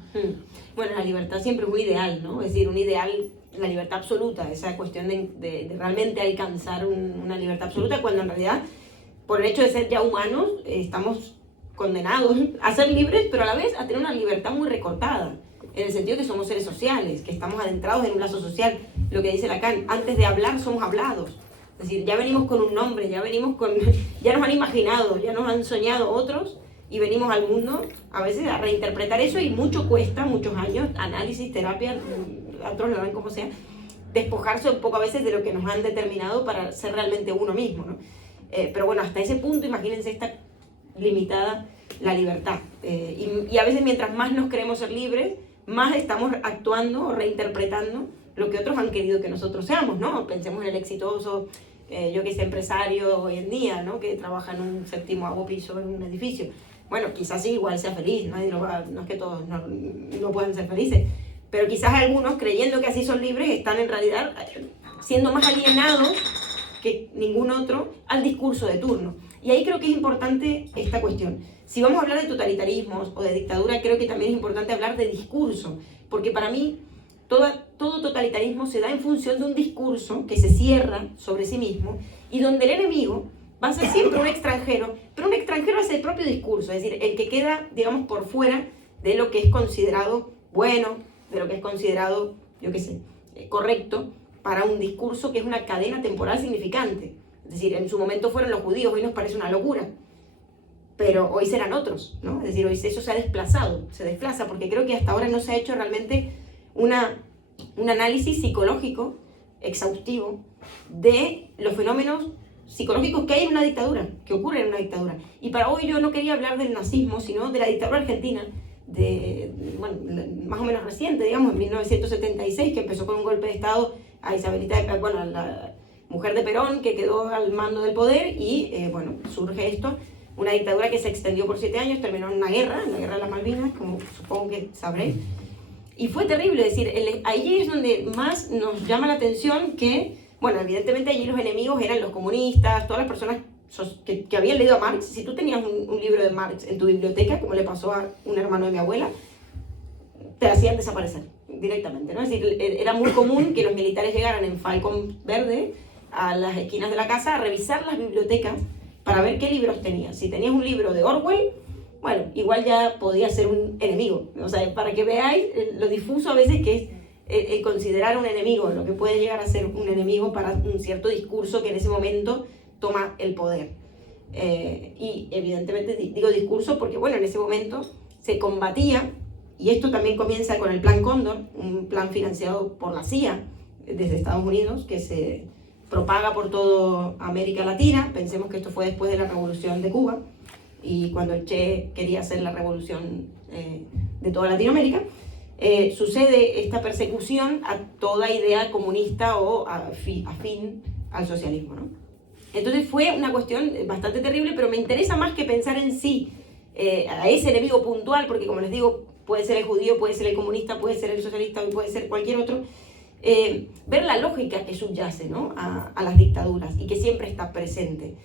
Bueno, la libertad siempre es un ideal, ¿no? Es decir, un ideal, la libertad absoluta, esa cuestión de realmente alcanzar una libertad absoluta, cuando en realidad, por el hecho de ser ya humanos, estamos condenados a ser libres, pero a la vez a tener una libertad muy recortada, en el sentido que somos seres sociales, que estamos adentrados en un lazo social. Lo que dice Lacan, antes de hablar somos hablados. Es decir, ya venimos con un nombre, ya nos han imaginado, ya nos han soñado otros, y venimos al mundo a veces a reinterpretar eso, y mucho cuesta, muchos años, análisis, terapia, otros lo ven como sea, despojarse un poco a veces de lo que nos han determinado para ser realmente uno mismo, ¿no? Pero bueno, hasta ese punto, imagínense esta limitada la libertad. Y a veces mientras más nos queremos ser libres, más estamos actuando o reinterpretando lo que otros han querido que nosotros seamos, ¿no? Pensemos en el exitoso, yo que sé, empresario hoy en día, ¿no? Que trabaja en un 7º piso en un edificio. Bueno, quizás sí, igual sea feliz, no es que todos no puedan ser felices, pero quizás algunos, creyendo que así son libres, están en realidad siendo más alienados que ningún otro al discurso de turno. Y ahí creo que es importante esta cuestión. Si vamos a hablar de totalitarismos o de dictadura, creo que también es importante hablar de discurso, porque para mí todo totalitarismo se da en función de un discurso que se cierra sobre sí mismo y donde el enemigo va a ser siempre un extranjero, pero un extranjero hacia el propio discurso, es decir, el que queda, digamos, por fuera de lo que es considerado bueno, de lo que es considerado, yo qué sé, correcto para un discurso que es una cadena temporal significante. Es decir, en su momento fueron los judíos, hoy nos parece una locura, pero hoy serán otros, ¿no? Es decir, hoy eso se ha desplazado, se desplaza, porque creo que hasta ahora no se ha hecho realmente un análisis psicológico exhaustivo de los fenómenos psicológicos que hay en una dictadura, que ocurren en una dictadura. Y para hoy yo no quería hablar del nazismo, sino de la dictadura argentina, bueno, más o menos reciente, digamos, en 1976, que empezó con un golpe de Estado a Isabelita, bueno, a la mujer de Perón, que quedó al mando del poder, y bueno, surge esto, una dictadura que se extendió por 7 años, terminó en la guerra de las Malvinas, como supongo que sabréis. Y fue terrible, es decir, allí es donde más nos llama la atención que, bueno, evidentemente allí los enemigos eran los comunistas, todas las personas que habían leído a Marx. Si tú tenías un libro de Marx en tu biblioteca, como le pasó a un hermano de mi abuela, te hacían desaparecer directamente, ¿no? Es decir, era muy común que los militares llegaran en Falcon verde a las esquinas de la casa a revisar las bibliotecas para ver qué libros tenías. Si tenías un libro de Orwell, bueno, igual ya podía ser un enemigo. O sea, para que veáis lo difuso a veces que es el considerar un enemigo, lo que puede llegar a ser un enemigo para un cierto discurso que en ese momento toma el poder. Y evidentemente digo discurso porque, bueno, en ese momento se combatía, y esto también comienza con el Plan Cóndor, un plan financiado por la CIA desde Estados Unidos, que se propaga por toda América Latina. Pensemos que esto fue después de la Revolución de Cuba, y cuando el Che quería hacer la revolución de toda Latinoamérica, sucede esta persecución a toda idea comunista o afín al socialismo, ¿no? Entonces fue una cuestión bastante terrible, pero me interesa más que pensar en sí a ese enemigo puntual, porque como les digo, puede ser el judío, puede ser el comunista, puede ser el socialista, puede ser cualquier otro, ver la lógica que subyace, ¿no? a las dictaduras y que siempre está presente.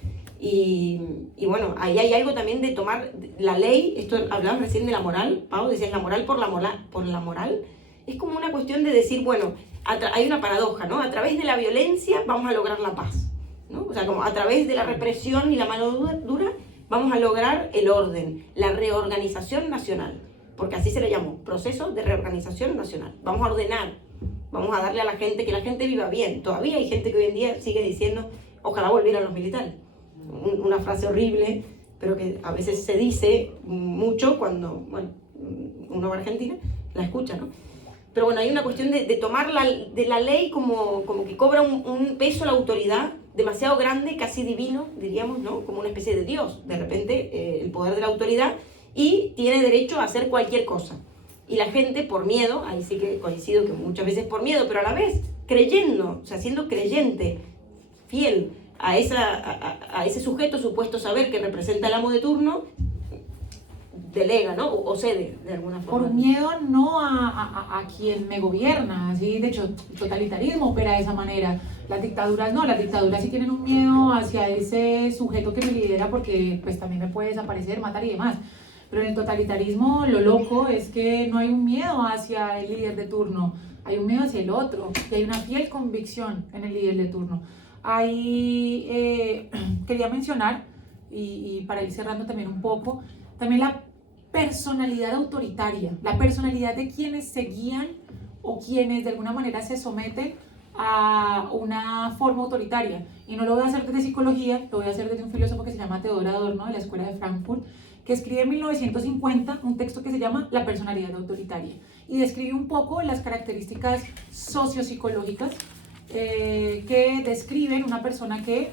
Y bueno, ahí hay algo también de tomar la ley. Esto hablabas recién de la moral, Pau, decías la moral por la moral. Es como una cuestión de decir, bueno, hay una paradoja, ¿no? A través de la violencia vamos a lograr la paz, ¿no? O sea, como a través de la represión y la mano dura vamos a lograr el orden, la reorganización nacional, porque así se le llamó, proceso de reorganización nacional. Vamos a ordenar, vamos a darle a la gente que la gente viva bien. Todavía hay gente que hoy en día sigue diciendo, ojalá volvieran los militares. Una frase horrible, pero que a veces se dice mucho cuando, bueno, uno va a Argentina, la escucha, ¿no? Pero bueno, hay una cuestión de tomar de la ley como que cobra un peso a la autoridad demasiado grande, casi divino, diríamos, ¿no? Como una especie de Dios, de repente, el poder de la autoridad, y tiene derecho a hacer cualquier cosa. Y la gente, por miedo, ahí sí que coincido que muchas veces por miedo, pero a la vez creyendo, o sea, siendo creyente, fiel a ese sujeto supuesto saber que representa el amo de turno, delega, ¿no? O cede de alguna forma. Por miedo no a quien me gobierna, así, de hecho, el totalitarismo opera de esa manera. Las dictaduras no, las dictaduras sí tienen un miedo hacia ese sujeto que me lidera, porque pues también me puede desaparecer, matar y demás. Pero en el totalitarismo lo loco es que no hay un miedo hacia el líder de turno, hay un miedo hacia el otro, y hay una fiel convicción en el líder de turno. Ahí quería mencionar, y para ir cerrando también un poco, también la personalidad autoritaria, la personalidad de quienes se guían o quienes de alguna manera se someten a una forma autoritaria. Y no lo voy a hacer desde psicología, lo voy a hacer desde un filósofo que se llama Theodor Adorno, de la Escuela de Frankfurt, que escribe en 1950 un texto que se llama La personalidad autoritaria, y describe un poco las características sociopsicológicas que describen una persona que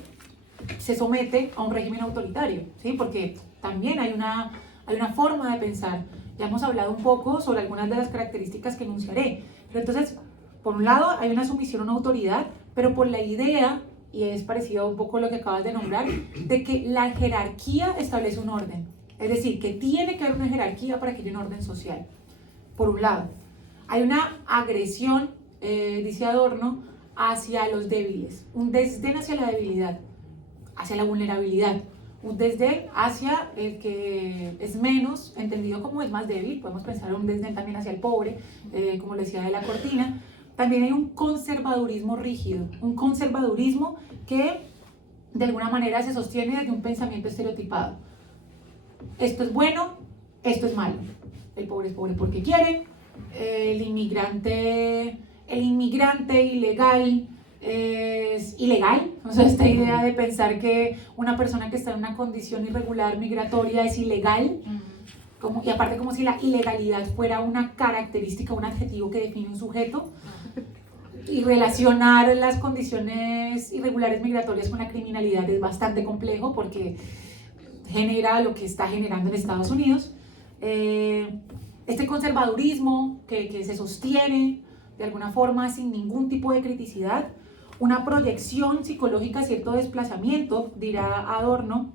se somete a un régimen autoritario, ¿sí? Porque también hay una forma de pensar. Ya hemos hablado un poco sobre algunas de las características que enunciaré, pero entonces, por un lado, hay una sumisión a una autoridad, pero por la idea, y es parecido un poco a lo que acabas de nombrar, de que la jerarquía establece un orden. Es decir, que tiene que haber una jerarquía para que haya un orden social. Por un lado, hay una agresión, dice Adorno, hacia los débiles, un desdén hacia la debilidad, hacia la vulnerabilidad, un desdén hacia el que es menos, entendido como el más débil. Podemos pensar un desdén también hacia el pobre, como lo decía de la cortina. También hay un conservadurismo rígido, un conservadurismo que de alguna manera se sostiene desde un pensamiento estereotipado. Esto es bueno, esto es malo. El pobre es pobre porque quiere, el inmigrante ilegal es ilegal. O sea, esta idea de pensar que una persona que está en una condición irregular migratoria es ilegal, y aparte como si la ilegalidad fuera una característica, un adjetivo que define un sujeto, y relacionar las condiciones irregulares migratorias con la criminalidad es bastante complejo porque genera lo que está generando en Estados Unidos. Este conservadurismo que se sostiene de alguna forma sin ningún tipo de criticidad, una proyección psicológica, cierto desplazamiento, dirá Adorno,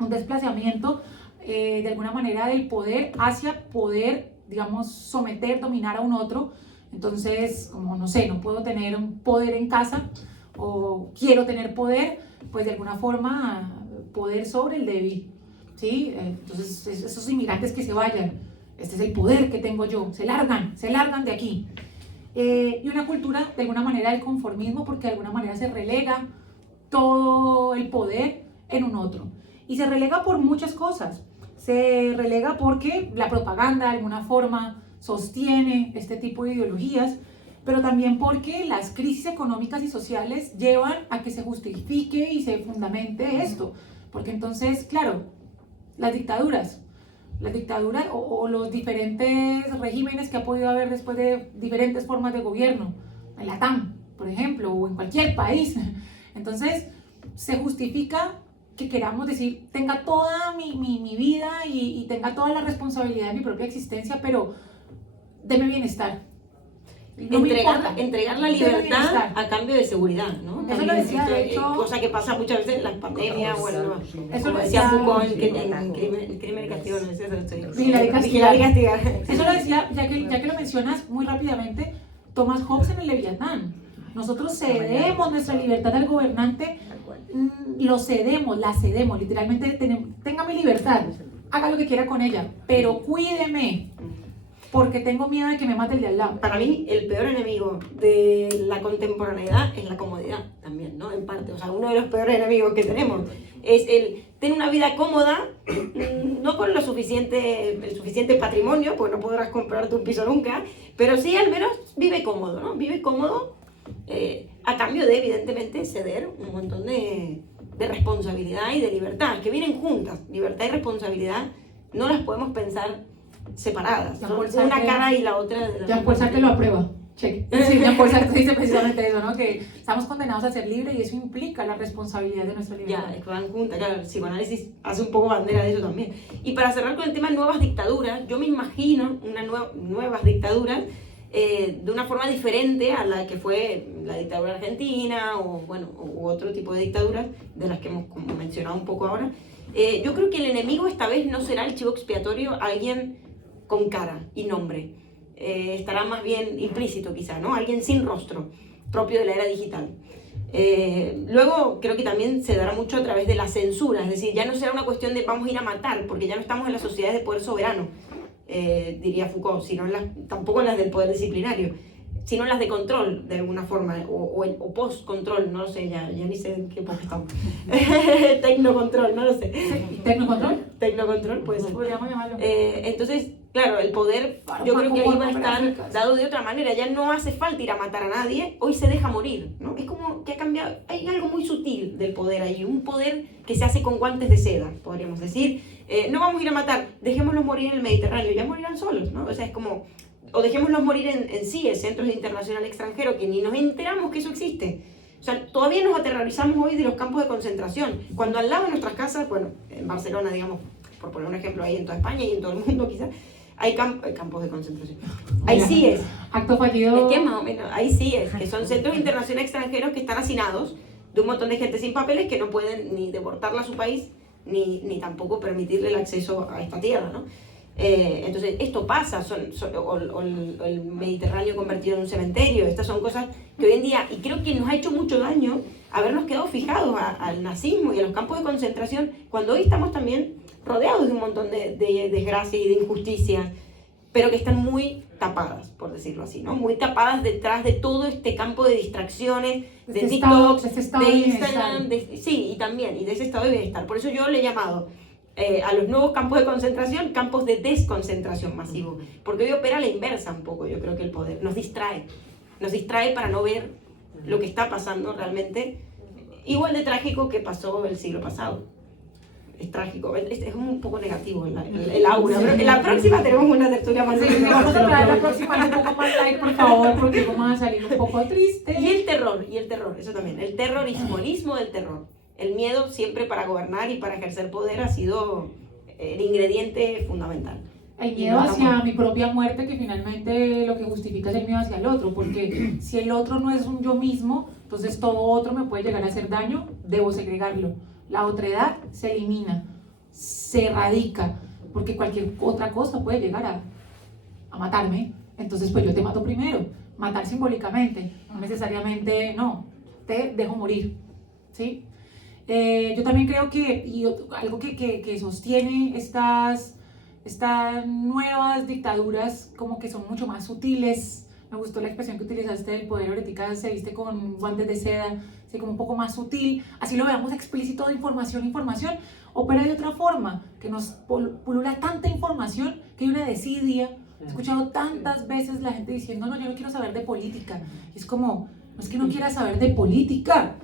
un desplazamiento de alguna manera del poder hacia poder, digamos, someter, dominar a un otro. Entonces, como no sé, no puedo tener un poder en casa o quiero tener poder, pues de alguna forma poder sobre el débil, ¿sí? Entonces, esos inmigrantes que se vayan, este es el poder que tengo yo, se largan de aquí. Y una cultura de alguna manera del conformismo, porque de alguna manera se relega todo el poder en un otro. Y se relega por muchas cosas. Se relega porque la propaganda de alguna forma sostiene este tipo de ideologías, pero también porque las crisis económicas y sociales llevan a que se justifique y se fundamente esto. Porque entonces, claro, las dictaduras o los diferentes regímenes que ha podido haber después de diferentes formas de gobierno, en la TAM, por ejemplo, o en cualquier país. Entonces, se justifica que queramos decir, tenga toda mi vida y tenga toda la responsabilidad de mi propia existencia, pero deme bienestar. No entregar la libertad a cambio de seguridad, ¿no? Eso lo decía, de hecho, cosa que pasa muchas veces en las pandemias, bueno, eso lo decía Foucault en Crimen y Castigo, no sé, Vigilar y castigar. Eso lo decía, ya que lo mencionas muy rápidamente, Thomas Hobbes en el Leviatán. Nosotros cedemos nuestra libertad al gobernante, la cedemos, literalmente tenga mi libertad, haga lo que quiera con ella, pero cuídeme, porque tengo miedo de que me mate el de al lado. Para mí, el peor enemigo de la contemporaneidad es la comodidad también, ¿no? En parte, o sea, uno de los peores enemigos que tenemos es el tener una vida cómoda, no con el suficiente patrimonio, pues no podrás comprarte un piso nunca, pero sí al menos vive cómodo, ¿no? Vive cómodo a cambio de, evidentemente, ceder un montón de responsabilidad y de libertad, que vienen juntas. Libertad y responsabilidad no las podemos pensar separadas, ¿no? Una cara y la otra. Jean-Paul Sartre lo aprueba. Check. Sí, Jean-Paul Sartre dice precisamente eso, ¿no? Que estamos condenados a ser libres y eso implica la responsabilidad de nuestra libertad. Ya, es que van juntas, claro, el psicoanálisis hace un poco bandera de eso también. Y para cerrar con el tema de nuevas dictaduras, yo me imagino nuevas dictaduras de una forma diferente a la que fue la dictadura argentina u otro tipo de dictaduras de las que hemos mencionado un poco ahora. Yo creo que el enemigo esta vez no será el chivo expiatorio, alguien con cara y nombre. Estará más bien implícito quizá, ¿no? Alguien sin rostro, propio de la era digital. Luego creo que también se dará mucho a través de la censura, es decir, ya no será una cuestión de vamos a ir a matar, porque ya no estamos en las sociedades de poder soberano, diría Foucault, tampoco en las del poder disciplinario, sino en las de control, de alguna forma, o post-control, no lo sé, ya ni sé en qué época estamos. Tecnocontrol, no lo sé. ¿Tecnocontrol? Tecnocontrol, pues. Podríamos llamarlo. Entonces, claro, el poder, yo creo que ahí va a estar dado de otra manera. Ya no hace falta ir a matar a nadie, hoy se deja morir, ¿no? Es como que ha cambiado, hay algo muy sutil del poder ahí, un poder que se hace con guantes de seda, podríamos decir. No vamos a ir a matar, dejémoslos morir en el Mediterráneo, ya morirán solos, ¿no? O sea, es como, o dejémoslos morir en CIE, Centros Internacional Extranjero, que ni nos enteramos que eso existe. O sea, todavía nos aterrorizamos hoy de los campos de concentración, cuando al lado de nuestras casas, bueno, en Barcelona, digamos, por poner un ejemplo, ahí en toda España y en todo el mundo quizás, hay campos de concentración. Hay CIEs. Acto fallido. Es que más o menos, hay CIEs, que son Centros Internacionales Extranjeros que están hacinados de un montón de gente sin papeles que no pueden ni deportarla a su país, ni tampoco permitirle el acceso a esta tierra, ¿no? Entonces esto pasa, o el Mediterráneo convertido en un cementerio. Estas son cosas que hoy en día, y creo que nos ha hecho mucho daño habernos quedado fijados al nazismo y a los campos de concentración, cuando hoy estamos también rodeados de un montón de desgracias y de injusticias, pero que están muy tapadas, por decirlo así, ¿no? Muy tapadas detrás de todo este campo de distracciones, de TikTok, de Instagram, sí, y también, y de ese estado de bienestar. Por eso yo le he llamado a los nuevos campos de concentración, campos de desconcentración masivo, porque hoy opera a la inversa un poco, yo creo que el poder nos distrae para no ver lo que está pasando realmente, igual de trágico que pasó el siglo pasado. Es trágico, es un poco negativo el aura, pero en la próxima tenemos una tertulia más. Sí, vamos a traer la próxima un poco más light, por favor, porque vamos a salir un poco triste. Y el terror, eso también, el terrorismo del terror. El miedo siempre para gobernar y para ejercer poder ha sido el ingrediente fundamental. El miedo hacia mi propia muerte, que finalmente lo que justifica es el miedo hacia el otro, porque si el otro no es un yo mismo, entonces todo otro me puede llegar a hacer daño, debo segregarlo. La otredad se elimina, se erradica, porque cualquier otra cosa puede llegar a matarme, entonces pues yo te mato primero, matar simbólicamente, no necesariamente, no, te dejo morir, ¿sí? Yo también creo que, y algo que sostiene estas nuevas dictaduras como que son mucho más sutiles. Me gustó la expresión que utilizaste del poder ahorita se viste con guantes de seda, así como un poco más sutil, así lo veamos explícito de información, opera de otra forma, que nos pulula tanta información que hay una desidia. He escuchado tantas veces la gente diciendo, no, yo no quiero saber de política, y es como, no es que no quieras saber de política,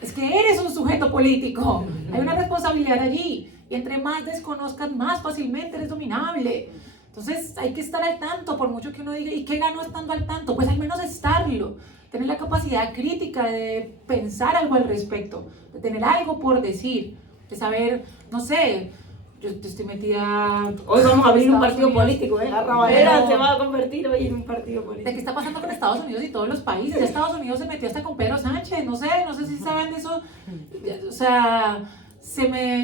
es que eres un sujeto político, hay una responsabilidad allí, y entre más desconozcas, más fácilmente eres dominable. Entonces hay que estar al tanto, por mucho que uno diga, ¿y qué ganó estando al tanto? Pues al menos estarlo, tener la capacidad crítica de pensar algo al respecto, de tener algo por decir, de saber, no sé, yo estoy metida... Hoy vamos a abrir un partido político, la Rabadera se va a convertir hoy en un partido político. ¿De qué está pasando con Estados Unidos y todos los países? Estados Unidos se metió hasta con Pedro Sánchez, no sé si saben de eso, o sea...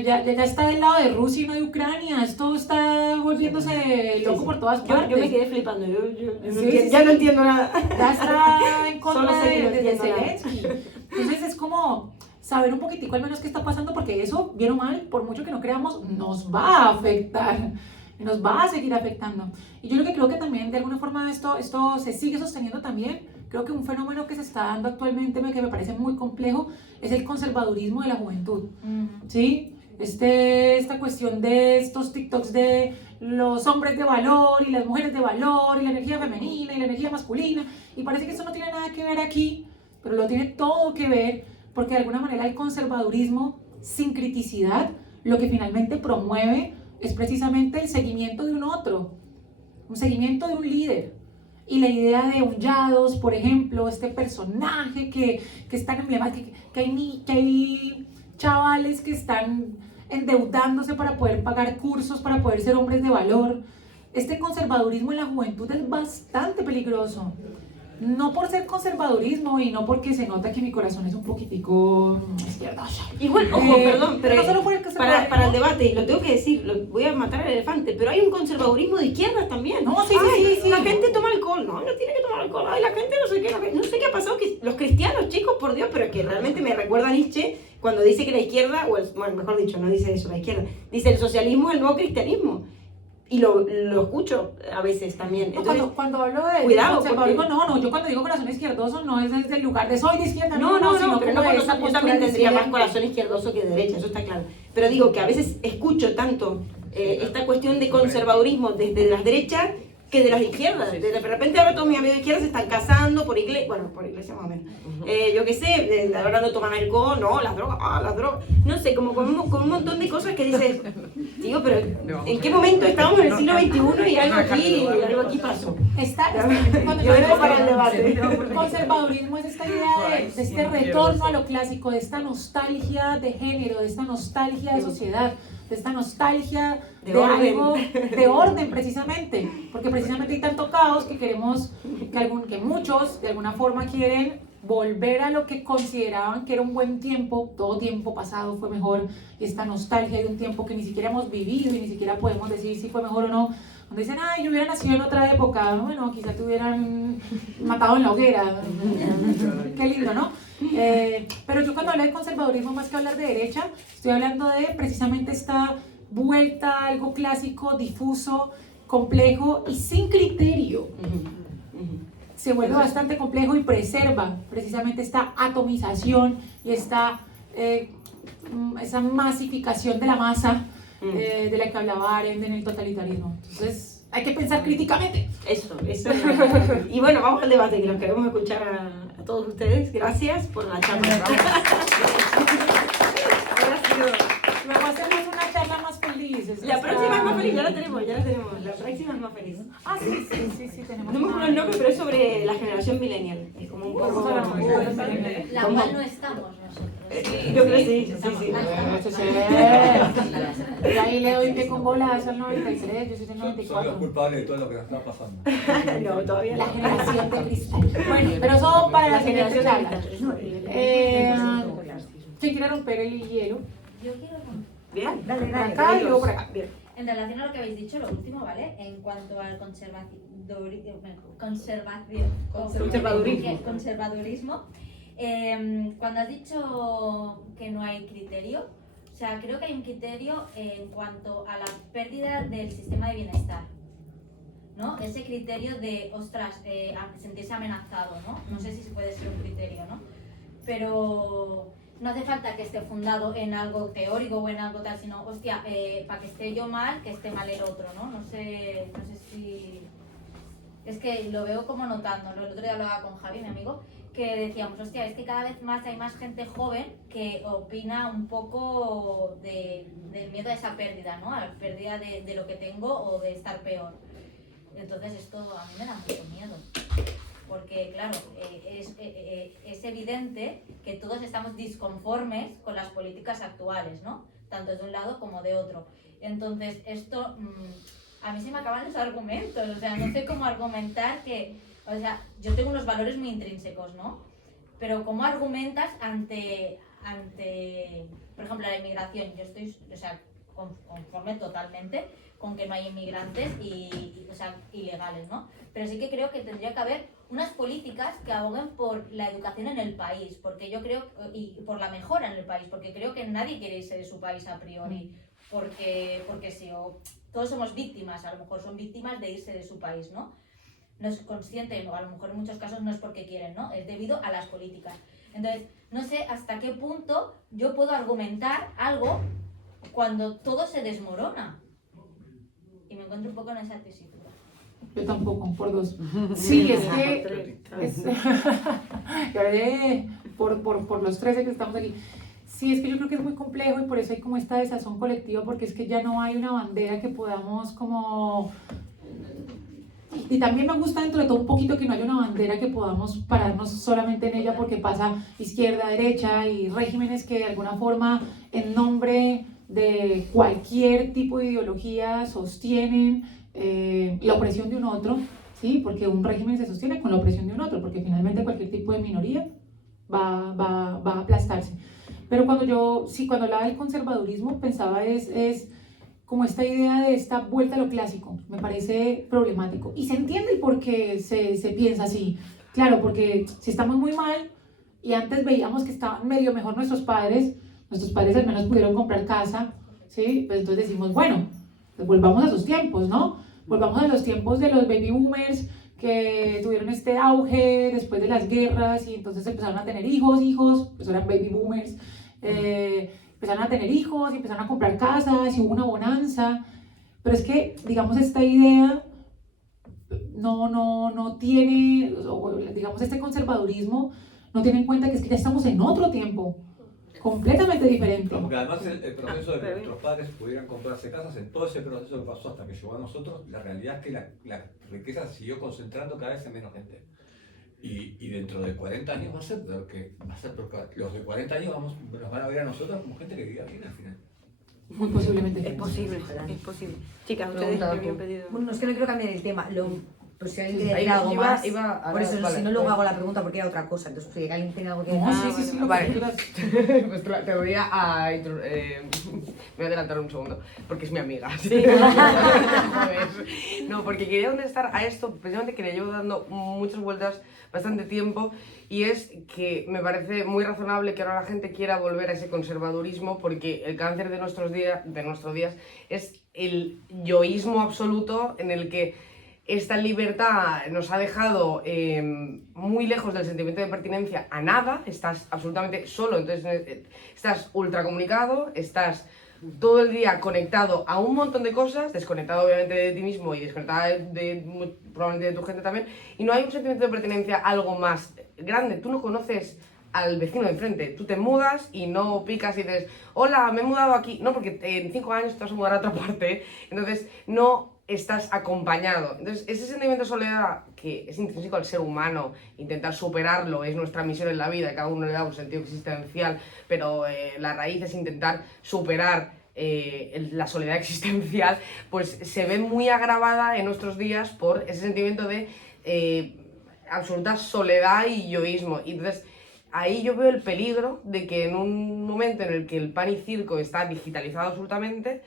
ya está del lado de Rusia y no de Ucrania. Esto está volviéndose loco por todas partes. Yo me quedé flipando, ya no entiendo nada. Ya está en contra de Zelensky. Entonces es como saber un poquitico al menos qué está pasando, porque eso, bien o mal, por mucho que no creamos, nos va a afectar. Nos va a seguir afectando. Y yo lo que creo que también de alguna forma esto se sigue sosteniendo también. Creo que un fenómeno que se está dando actualmente, que me parece muy complejo, es el conservadurismo de la juventud, ¿sí? Esta cuestión de estos TikToks de los hombres de valor y las mujeres de valor y la energía femenina y la energía masculina, y parece que eso no tiene nada que ver aquí, pero lo tiene todo que ver, porque de alguna manera el conservadurismo sin criticidad lo que finalmente promueve es precisamente el seguimiento de un otro, un seguimiento de un líder. Y la idea de Hullados, por ejemplo, este personaje que es tan emblemático, que hay chavales que están endeudándose para poder pagar cursos, para poder ser hombres de valor. Este conservadurismo en la juventud es bastante peligroso. No por ser conservadurismo y no porque se nota que mi corazón es un poquitico izquierdoso. Igual, ojo, perdón, pero no solo por el para el debate, lo tengo que decir, voy a matar al elefante, pero hay un conservadurismo de izquierdas también. No, sí. La gente toma alcohol, no tiene que tomar alcohol. Ay, la gente no sé qué ha pasado, que los cristianos, chicos, por Dios, pero que realmente me recuerda a Nietzsche cuando dice que la izquierda, bueno, mejor dicho, no dice eso, la izquierda, dice el socialismo es el nuevo cristianismo. Y lo escucho a veces también. Entonces, cuando hablo de cuidado, conservadurismo, yo cuando digo corazón izquierdoso no es desde el lugar de soy de izquierda, no, sino pero como yo también tendría más corazón izquierdoso que derecha, eso está claro. Pero digo que a veces escucho tanto esta cuestión de conservadurismo desde las derechas que de las izquierdas. De repente ahora todos mis amigos de izquierda se están casando por iglesia más o menos. Yo qué sé, ahora no toman alcohol, no, las drogas. No sé, como con un montón de cosas que dices, digo, pero ¿en qué momento estábamos en el siglo XXI y algo aquí pasó? Yo vengo para el debate. El conservadurismo es esta idea de este retorno a lo clásico, de esta nostalgia de género, de esta nostalgia de sociedad, de esta nostalgia de algo de orden precisamente, porque precisamente hay tanto caos que queremos, que muchos de alguna forma quieren volver a lo que consideraban que era un buen tiempo, todo tiempo pasado fue mejor, y esta nostalgia de un tiempo que ni siquiera hemos vivido y ni siquiera podemos decir si fue mejor o no, Cuando dicen, ay, yo hubiera nacido en otra época, bueno, quizá te hubieran matado en la hoguera. Qué lindo, ¿no? Pero yo cuando hablo de conservadurismo, más que hablar de derecha, estoy hablando de precisamente esta vuelta a algo clásico, difuso, complejo y sin criterio. Se vuelve bastante complejo y preserva precisamente esta atomización y esa masificación de la masa de la que hablaba Arendt en el totalitarismo. Entonces, hay que pensar críticamente. Eso. Y bueno, vamos al debate, que nos queremos escuchar a todos ustedes. Gracias por la charla. Luego hacemos una charla más feliz. La próxima es más feliz, ya la tenemos. La próxima es más feliz. Ah, sí, tenemos. No me acuerdo el nombre, pero es sobre la generación millennial. Es como un poco... La cual no estamos nosotros. Yo creo que sí. Y ahí le doy pie con bola, es el 93, yo soy del 94. Son los culpables de todo lo que nos está pasando. No, todavía La no. generación de cristal. Bueno, pero eso para la generación de charla. ¿Quién quiere romper el hielo? Yo quiero Bien, Por acá y luego por acá. Bien. en relación a lo que habéis dicho, lo último, ¿vale? En cuanto al conservadurismo, cuando has dicho que no hay criterio, o sea, creo que hay un criterio en cuanto a la pérdida del sistema de bienestar, ¿no? Ese criterio de, ostras, sentirse amenazado, ¿no? No sé si puede ser un criterio, ¿no? Pero no hace falta que esté fundado en algo teórico o en algo tal, sino, hostia, para que esté yo mal, que esté mal el otro, ¿no? No sé si... Es que lo veo como notando, ¿no? El otro día hablaba con Javi, mi amigo, que decíamos, hostia, es que cada vez más hay más gente joven que opina un poco del miedo a esa pérdida, ¿no? A la pérdida de lo que tengo o de estar peor. Entonces esto a mí me da mucho miedo. Porque, claro, es evidente que todos estamos disconformes con las políticas actuales, ¿no? Tanto de un lado como de otro. Entonces, esto, a mí se me acaban los argumentos, o sea, no sé cómo argumentar que, o sea, yo tengo unos valores muy intrínsecos, ¿no? Pero ¿cómo argumentas ante por ejemplo, la inmigración? Yo estoy, o sea, conforme totalmente con que no hay inmigrantes o sea, ilegales, ¿no? Pero sí que creo que tendría que haber unas políticas que aboguen por la educación en el país, porque yo creo, y por la mejora en el país, porque creo que nadie quiere irse de su país a priori, porque sí, o todos somos víctimas, a lo mejor son víctimas de irse de su país, ¿no? No es consciente, o a lo mejor en muchos casos no es porque quieren, ¿no? Es debido a las políticas. Entonces, no sé hasta qué punto yo puedo argumentar algo cuando todo se desmorona. Y me encuentro un poco en esa tesitura. Yo tampoco, por dos. Sí, es que... por los 13 que estamos aquí. Sí, es que yo creo que es muy complejo y por eso hay como esta desazón colectiva, porque es que ya no hay una bandera que podamos como... Y también me gusta dentro de todo un poquito que no haya una bandera que podamos pararnos solamente en ella, porque pasa izquierda, derecha y regímenes que de alguna forma en nombre de cualquier tipo de ideología sostienen la opresión de un otro, ¿sí? Porque un régimen se sostiene con la opresión de un otro, porque finalmente cualquier tipo de minoría va a aplastarse. Pero cuando hablaba del conservadurismo, pensaba es como esta idea de esta vuelta a lo clásico. Me parece problemático. Y se entiende el por qué se piensa así. Claro, porque si estamos muy mal y antes veíamos que estaban medio mejor nuestros padres al menos pudieron comprar casa, ¿sí? Pues entonces decimos, bueno, pues volvamos a esos tiempos, ¿no? Volvamos a los tiempos de los baby boomers que tuvieron este auge después de las guerras y entonces empezaron a tener hijos, pues eran baby boomers. Empezaron a tener hijos y empezaron a comprar casas y hubo una bonanza, pero es que, digamos, esta idea no tiene, digamos, este conservadurismo no tiene en cuenta que es que ya estamos en otro tiempo, completamente diferente. Porque además el proceso de que nuestros padres pudieran comprarse casas, en todo ese proceso que pasó hasta que llegó a nosotros, la realidad es que la riqueza se siguió concentrando cada vez en menos gente. Y dentro de 40 años va a ser porque los de 40 años nos van a ver a nosotros como gente que viva bien al final. Muy posiblemente. Es posible. Chicas, ustedes me habían pedido... Bueno, no es que no quiero cambiar el tema. Pues si alguien quiere decir algo más, por eso, vale, si no, luego hago la pregunta porque era otra cosa. Entonces, si alguien tiene algo que decir. No, sí, lo vale. que quieras. Pues te voy a me voy a adelantar un segundo, porque es mi amiga. Joder. No, porque quería contestar a esto, precisamente que le llevo dando muchas vueltas bastante tiempo, y es que me parece muy razonable que ahora la gente quiera volver a ese conservadurismo, porque el cáncer de nuestros días es el yoísmo absoluto, en el que esta libertad nos ha dejado muy lejos del sentimiento de pertenencia a nada, estás absolutamente solo, entonces estás ultracomunicado, estás todo el día conectado a un montón de cosas, desconectado obviamente de ti mismo y desconectado probablemente de tu gente también, y no hay un sentimiento de pertenencia a algo más grande. Tú no conoces al vecino de enfrente, tú te mudas y no picas y dices, hola, me he mudado aquí, no, porque en 5 años te vas a mudar a otra parte, entonces no estás acompañado. Entonces, ese sentimiento de soledad que es intrínseco al ser humano, intentar superarlo es nuestra misión en la vida, cada uno le da un sentido existencial, pero la raíz es intentar superar la soledad existencial, pues se ve muy agravada en nuestros días por ese sentimiento de absoluta soledad y yoísmo. Y entonces, ahí yo veo el peligro de que en un momento en el que el pan y circo está digitalizado absolutamente,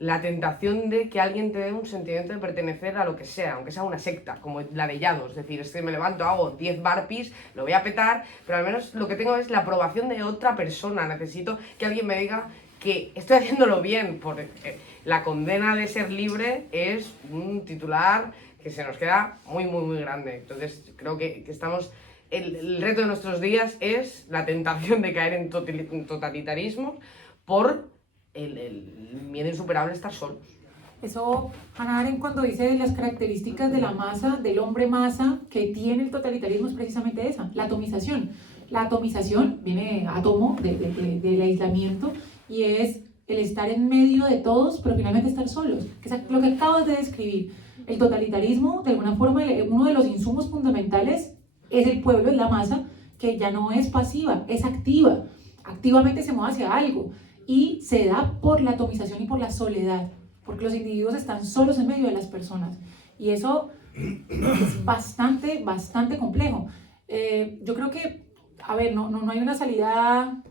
la tentación de que alguien te dé un sentimiento de pertenecer a lo que sea, aunque sea una secta, como la de Yados, es decir, es que me levanto, hago 10 burpees, lo voy a petar, pero al menos lo que tengo es la aprobación de otra persona, necesito que alguien me diga que estoy haciéndolo bien, porque la condena de ser libre es un titular que se nos queda muy, muy, muy grande. Entonces creo que estamos... El reto de nuestros días es la tentación de caer en totalitarismo por el miedo insuperable de estar solos. Eso, Hannah Arendt, cuando dice las características de la masa, del hombre masa que tiene el totalitarismo, es precisamente esa, la atomización. La atomización viene átomo del aislamiento y es el estar en medio de todos, pero finalmente estar solos, que es lo que acabas de describir. El totalitarismo, de alguna forma, uno de los insumos fundamentales es el pueblo, es la masa, que ya no es pasiva, es activa, activamente se mueve hacia algo. Y se da por la atomización y por la soledad, porque los individuos están solos en medio de las personas. Y eso es bastante, bastante complejo. Yo creo que, a ver, no hay una salida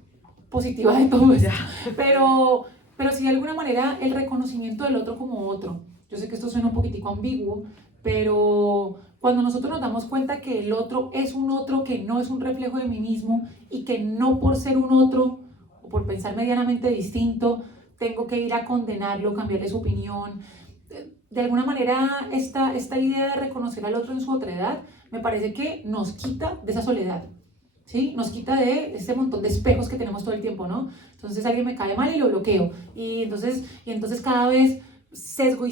positiva de todo esto, pero sí de alguna manera el reconocimiento del otro como otro. Yo sé que esto suena un poquitico ambiguo, pero cuando nosotros nos damos cuenta que el otro es un otro que no es un reflejo de mí mismo y que no por ser un otro por pensar medianamente distinto, tengo que ir a condenarlo, cambiarle su opinión. De alguna manera, esta idea de reconocer al otro en su otredad, me parece que nos quita de esa soledad, ¿sí? Nos quita de ese montón de espejos que tenemos todo el tiempo, ¿no? Entonces alguien me cae mal y lo bloqueo. Y entonces cada vez sesgo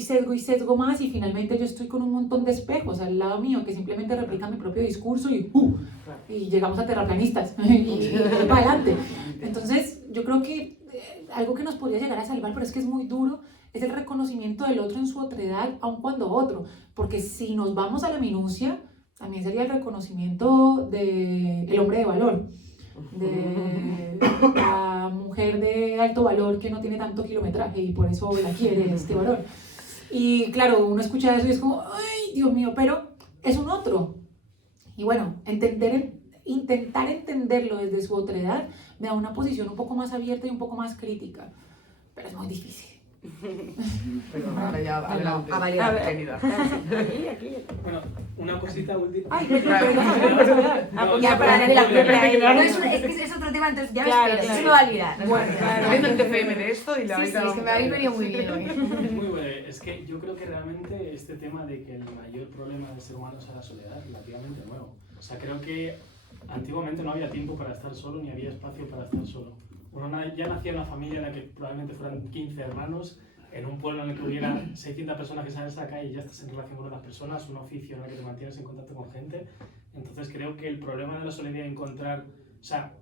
más, y finalmente yo estoy con un montón de espejos al lado mío que simplemente replican mi propio discurso y llegamos a terraplanistas y para adelante. Entonces yo creo que algo que nos podría llegar a salvar, pero es que es muy duro, es el reconocimiento del otro en su otredad, aun cuando otro, porque si nos vamos a la minucia, también sería el reconocimiento del hombre de valor, de la mujer de alto valor que no tiene tanto kilometraje y por eso la quiere este valor. Y claro, uno escucha eso y es como, ay, Dios mío, pero es un otro. Y bueno, intentar entenderlo desde su otredad me da una posición un poco más abierta y un poco más crítica, pero es muy difícil. Pero ahora ya, adelante. A ver. Querida. Aquí. Bueno, una cosita última. Ay, Ya para darle la Claro, propia. No, es que es otro tema, entonces ya Claro, espero. claro. Eso me va a liar. Bueno, claro. Viendo el TFM de esto y la Sí, es que me habéis venido muy bien hoy. Muy bueno, es que yo creo que realmente este tema de que el mayor problema del ser humano sea la soledad es relativamente nuevo. O sea, creo que antiguamente no había tiempo para estar solo ni había espacio para estar solo. Uno ya nacía en una familia en la que probablemente fueran 15 hermanos, en un pueblo en el que hubiera 600 personas que sales a la calle y ya estás en relación con otras personas, un oficio en el que te mantienes en contacto con gente. Entonces creo que el problema de la soledad es encontrar, o sea,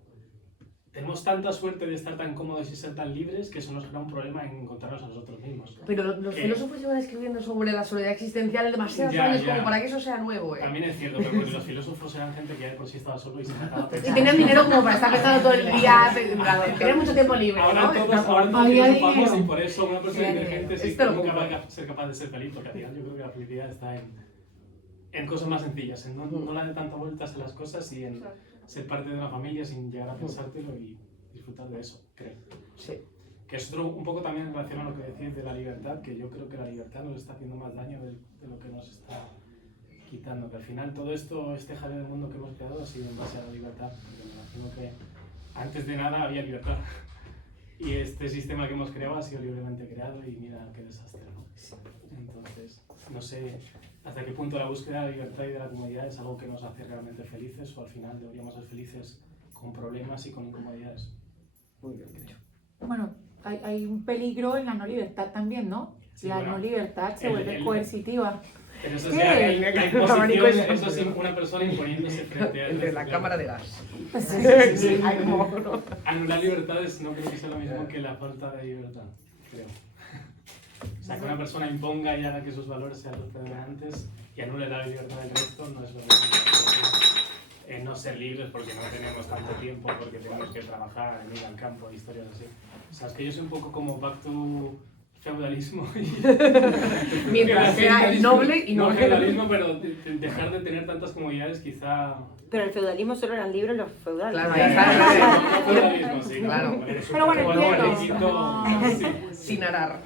tenemos tanta suerte de estar tan cómodos y ser tan libres que eso nos crea un problema en encontrarnos a nosotros mismos. Pero los filósofos llevan escribiendo sobre la soledad existencial demasiados años como para que eso sea nuevo, También es cierto, pero porque los filósofos eran gente que ya de por sí estaba solo y se trataba Y tenían dinero como para estar pensando todo el día, tenían mucho tiempo libre, ahora ¿no? todos Había filosofamos dinero. y por eso una persona inteligente sí Esto lo nunca compro. va a ser capaz de ser feliz, porque al final yo creo que la felicidad está en cosas más sencillas, en no darle tantas vueltas a las cosas y en ser parte de una familia sin llegar a pensártelo y disfrutar de eso, creo. Sí. Que es otro, un poco también en relación a lo que decís de la libertad, que yo creo que la libertad nos está haciendo más daño de lo que nos está quitando, que al final todo esto, este jaleo del mundo que hemos creado ha sido en base a la libertad, porque me imagino que antes de nada había libertad. Y este sistema que hemos creado ha sido libremente creado y mira qué desastre, ¿no? Entonces, no sé hasta qué punto la búsqueda de la libertad y de la comodidad es algo que nos hace realmente felices o al final deberíamos ser felices con problemas y con incomodidades. Muy bien dicho. Bueno, hay un peligro en la no libertad también, ¿no? Sí, La bueno, no libertad se vuelve el- coercitiva. Pero eso ¿Qué? sí, hay El abanico posiciones, es- eso sí, una persona imponiéndose frente a Entre la cámara de gas. Sí, sí. Hay como, ¿no? Anular libertades no creo que sea lo mismo que la falta de libertad, creo. O sea, que una persona imponga y haga que sus valores sean los predominantes y anule la libertad del resto no es lo mismo que no ser libres porque no tenemos tanto tiempo, porque tenemos que trabajar, ir al campo, historias así. O sea, es que yo soy un poco como back to feudalismo. Mientras sea el noble y no no el feudalismo, pero dejar de tener tantas comodidades quizá... Pero el feudalismo solo eran libres los feudales. Claro, No, ahí está. no feudalismo, sí. Claro. Pero bueno, Como el entiendo. Egipto, sí. Sin arar.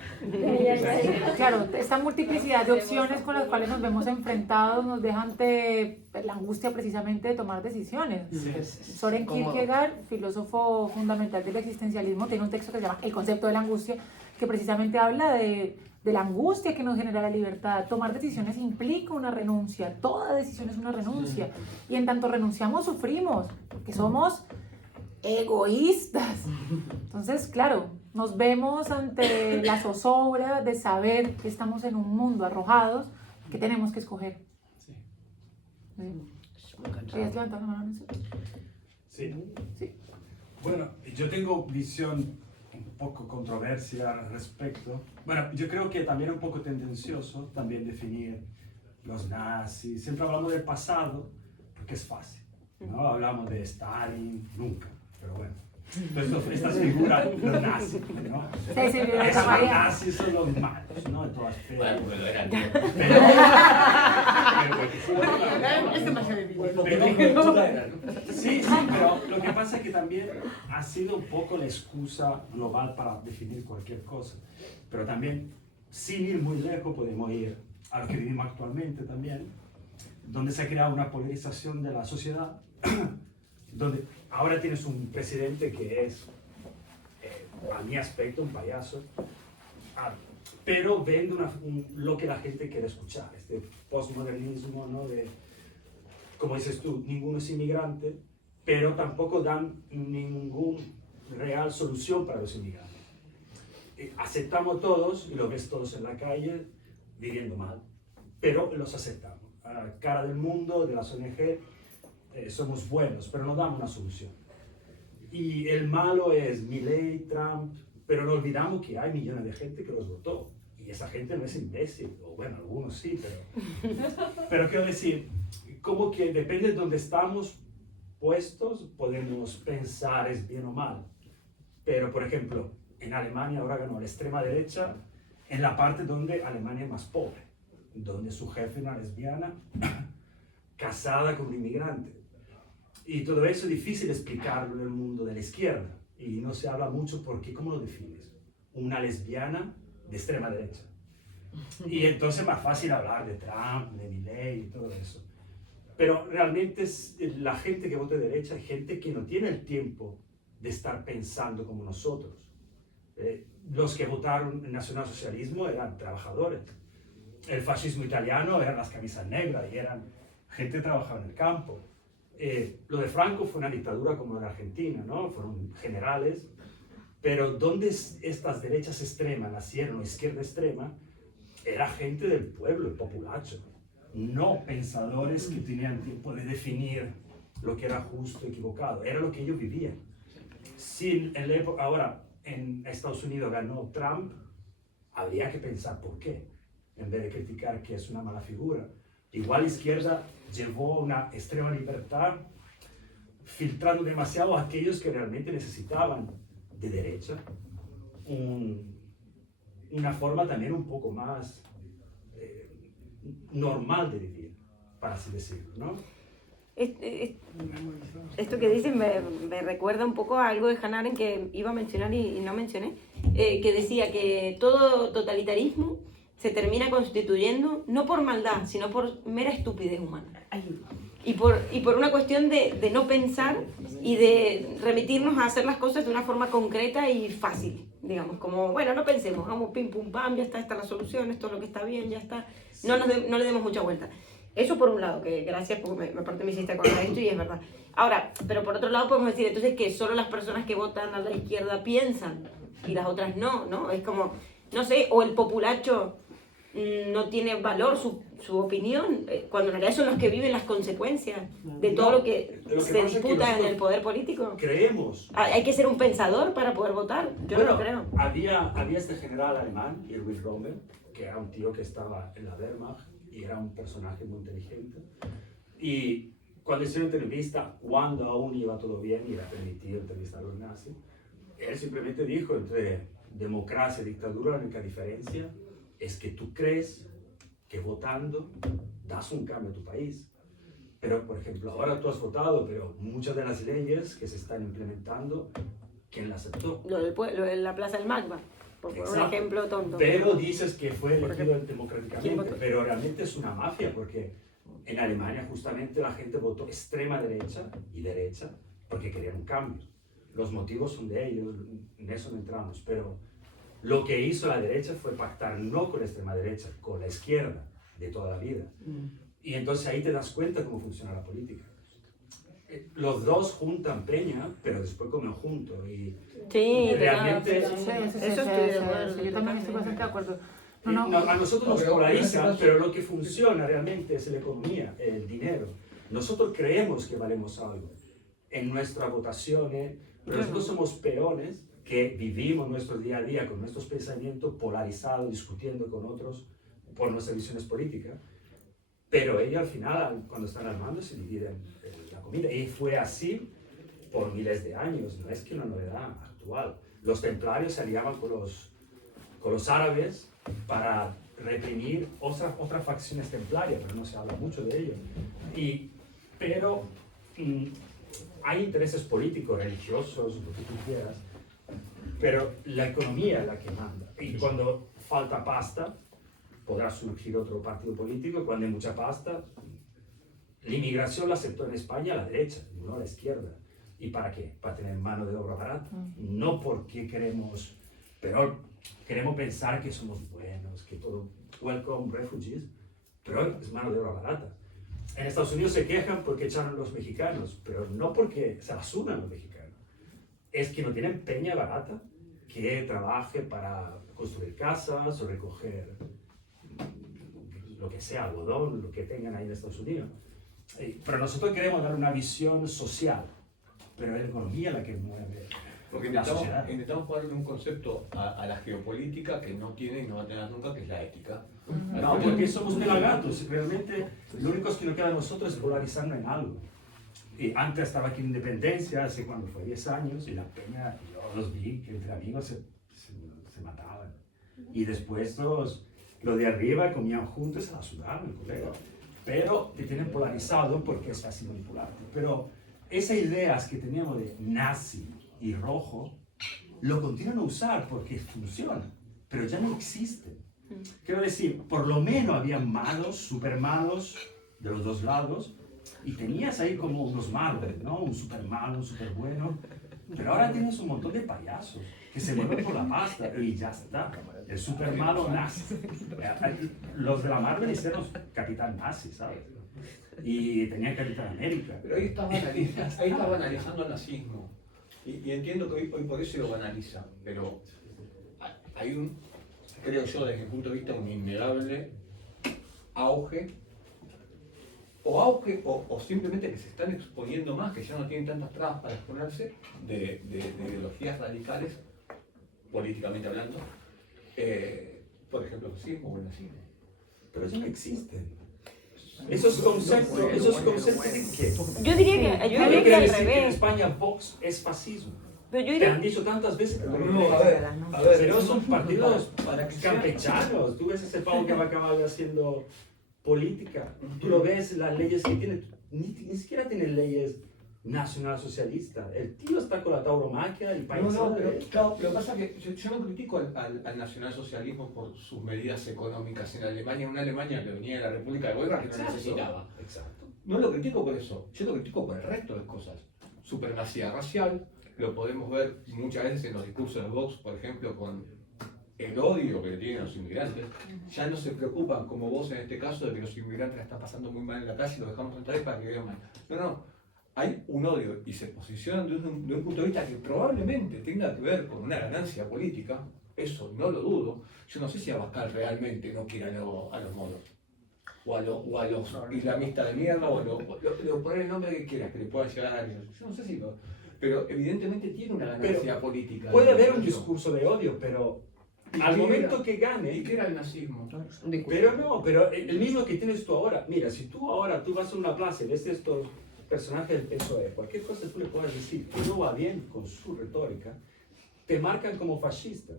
Claro, esta multiplicidad de opciones con las cuales nos vemos enfrentados nos deja ante la angustia precisamente de tomar decisiones. Soren Kierkegaard, filósofo fundamental del existencialismo, tiene un texto que se llama El concepto de la angustia, que precisamente habla de la angustia que nos genera la libertad. Tomar decisiones implica una renuncia, toda decisión es una renuncia. Y en tanto renunciamos, sufrimos, porque somos egoístas. Entonces, claro, nos vemos ante la zozobra de saber que estamos en un mundo arrojados, que tenemos que escoger. Sí. ¿Querías levantar la mano, Nelson? Sí. Sí. Bueno, yo tengo visión un poco controversia al respecto. Bueno, yo creo que también es un poco tendencioso también definir los nazis. Siempre hablamos del pasado porque es fácil, ¿no? Hablamos de Stalin, nunca, pero bueno. Entonces, estas figuras, los nazis, ¿no? Sí, sí, Esos María. nazis son los malos, ¿no? De todas Bueno, formas. lo eran. Es demasiado Sí, pero lo que pasa es que también ha sido un poco la excusa global para definir cualquier cosa. Pero también, sin ir muy lejos, podemos ir a lo que vivimos actualmente también, donde se ha creado una polarización de la sociedad, donde ahora tienes un presidente que es, a mi aspecto, un payaso, pero vende lo que la gente quiere escuchar, este postmodernismo, ¿no? De, como dices tú, ninguno es inmigrante, pero tampoco dan ninguna real solución para los inmigrantes. Aceptamos todos, y lo ves todos en la calle, viviendo mal, pero los aceptamos. A la cara del mundo, de las ONG, somos buenos, pero no damos una solución. Y el malo es Milei, Trump, pero no olvidamos que hay millones de gente que los votó. Y esa gente no es imbécil, o bueno, algunos sí, pero quiero decir, como que depende de dónde estamos puestos, podemos pensar es bien o mal. Pero, por ejemplo, en Alemania ahora ganó la extrema derecha en la parte donde Alemania es más pobre, donde su jefe es una lesbiana casada con un inmigrante. Y todo eso es difícil explicarlo en el mundo de la izquierda. Y no se habla mucho porque, ¿cómo lo defines? Una lesbiana de extrema derecha. Y entonces es más fácil hablar de Trump, de Milei y todo eso. Pero realmente la gente que vota de derecha es gente que no tiene el tiempo de estar pensando como nosotros. Los que votaron el nacionalsocialismo eran trabajadores. El fascismo italiano eran las camisas negras y eran gente que trabajaba en el campo. Lo de Franco fue una dictadura como la de Argentina, ¿no? Fueron generales. Pero donde estas derechas extremas nacieron, o izquierda extrema, era gente del pueblo, el populacho. No pensadores que tenían tiempo de definir lo que era justo o equivocado. Era lo que ellos vivían. Si en la época, ahora en Estados Unidos ganó Trump, habría que pensar por qué, en vez de criticar que es una mala figura. Igual la izquierda llevó una extrema libertad, filtrando demasiado a aquellos que realmente necesitaban de derecha, una forma también un poco más normal de vivir. para así decirlo, ¿no? Esto que dices me recuerda un poco a algo de Hannah Arendt que iba a mencionar y no mencioné, que decía que todo totalitarismo se termina constituyendo no por maldad, sino por mera estupidez humana. Y por una cuestión de no pensar y de remitirnos a hacer las cosas de una forma concreta y fácil, digamos, como, bueno, no pensemos, vamos, pim, pum, pam, ya está, esta es la solución, esto es lo que está bien, ya está, no le demos mucha vuelta. Eso por un lado, que gracias porque aparte me hiciste acordar esto y es verdad. Ahora, pero por otro lado podemos decir entonces que solo las personas que votan a la izquierda piensan y las otras no, ¿no? Es como, no sé, o el populacho no tiene valor su opinión, cuando en realidad son los que viven las consecuencias de todo lo que se disputa en el poder político. Creemos. Hay que ser un pensador para poder votar, yo no lo creo. Había este general alemán, Erwin Rommel, que era un tío que estaba en la Wehrmacht y era un personaje muy inteligente. Y cuando hizo una entrevista, cuando aún iba todo bien y era permitido entrevistar a los nazis, él simplemente dijo, entre democracia y dictadura la única diferencia es que tú crees que votando das un cambio a tu país. Pero, por ejemplo, ahora tú has votado, pero muchas de las leyes que se están implementando, ¿quién las aceptó? Lo de la Plaza del Magma, por un ejemplo tonto. Pero dices que fue elegido democráticamente, pero realmente es una mafia, porque en Alemania justamente la gente votó extrema derecha y derecha porque querían un cambio. Los motivos son de ellos, en eso no entramos, pero lo que hizo la derecha fue pactar no con la extrema derecha, con la izquierda de toda la vida. Y entonces ahí te das cuenta cómo funciona la política. Los dos juntan peña, pero después comen juntos. Y sí, realmente... eso estoy de acuerdo. Yo también estoy bastante de acuerdo. A nosotros nos polarizan, pero lo que funciona realmente es la economía, el dinero. Nosotros creemos que valemos algo en nuestras votaciones, pero nosotros somos peones que vivimos nuestro día a día con nuestros pensamientos polarizados, discutiendo con otros por nuestras visiones políticas. Pero ellos al final, cuando están armando, se dividen la comida. Y fue así por miles de años, no es que una novedad actual. Los templarios se aliaban con los árabes para reprimir otras facciones templarias, pero no se habla mucho de ello. Pero hay intereses políticos, religiosos, lo que tú quieras, pero la economía es la que manda. Y cuando falta pasta, podrá surgir otro partido político. Cuando hay mucha pasta, la inmigración la aceptó en España la derecha, no la izquierda. ¿Y para qué? Para tener mano de obra barata. No porque queremos pensar que somos buenos, que todo, welcome refugees, pero es mano de obra barata. En Estados Unidos se quejan porque echaron a los mexicanos, pero no porque se las unan los mexicanos. Es que no tienen peña barata que trabaje para construir casas o recoger lo que sea, algodón, lo que tengan ahí en Estados Unidos. Pero nosotros queremos dar una visión social, pero es la economía la que mueve porque la sociedad. intentamos ponerle un concepto a la geopolítica que no tiene y no va a tener nunca, que es la ética. No, porque somos pelagatos. Realmente lo único que nos queda a nosotros es polarizarnos en algo. Y antes estaba aquí en Independencia, hace cuando fue 10 años, y la peña, yo los vi que entre amigos se mataban. Y después los de arriba comían juntos y se la sudaban, colega. Pero te tienen polarizado porque es fácil manipularte. Pero esas ideas que teníamos de nazi y rojo, lo continúan a usar porque funciona, pero ya no existen. Quiero decir, por lo menos había malos, super malos, de los dos lados, y tenías ahí como unos malos, ¿no? Un super malo, un super bueno. Pero ahora tienes un montón de payasos que se mueven por la pasta y ya está. El super malo nazi. Los de la Marvel hicieron Capitán Nazi, ¿sabes? Y tenían Capitán América. Pero ahí estaba analizando el nazismo. Y entiendo que hoy por eso lo banalizan. Pero hay creo yo, desde mi punto de vista, un innegable auge o simplemente que se están exponiendo más, que ya no tienen tantas trabas para exponerse, de ideologías radicales, políticamente hablando, por ejemplo, el fascismo o el nazismo. Pero ya no existen. Esos conceptos ¿qué? Yo diría que al decir revés. que en España Vox es fascismo. Pero yo Te diría... han dicho tantas veces que no lo No, crees. a ver, Pero son partidos para que campechanos. Tú ves ese pavo que va a acabar haciendo política. Tú lo ves, las leyes que tiene, ni siquiera tiene leyes nacionalsocialistas. El tío está con la tauromaquia, el país. No, pero claro, lo que pasa es que yo no critico al nacionalsocialismo por sus medidas económicas en Alemania, una Alemania que venía de la República de Weimar que no necesitaba. Exacto. No lo critico por eso, yo lo critico por el resto de cosas. Supremacía racial, lo podemos ver muchas veces en los discursos de Vox, por ejemplo, con el odio que tienen los inmigrantes. Ya no se preocupan, como vos en este caso, de que los inmigrantes la están pasando muy mal en la calle y los dejamos entrar para que vivan mal. No, hay un odio y se posicionan de un punto de vista que probablemente tenga que ver con una ganancia política, eso no lo dudo. Yo no sé si Abascal realmente no quiere a los moros. O a los islamistas de mierda, o poner el nombre que quieras, que le puedan llegar a ellos. Yo no sé si pero evidentemente tiene una ganancia política. Puede haber un discurso de odio, pero al momento que gane... ¿Y qué era el nazismo? Pero el mismo que tienes tú ahora. Mira, si tú vas a una plaza y ves estos personajes del PSOE, cualquier cosa tú le puedes decir que no va bien con su retórica, te marcan como fascista.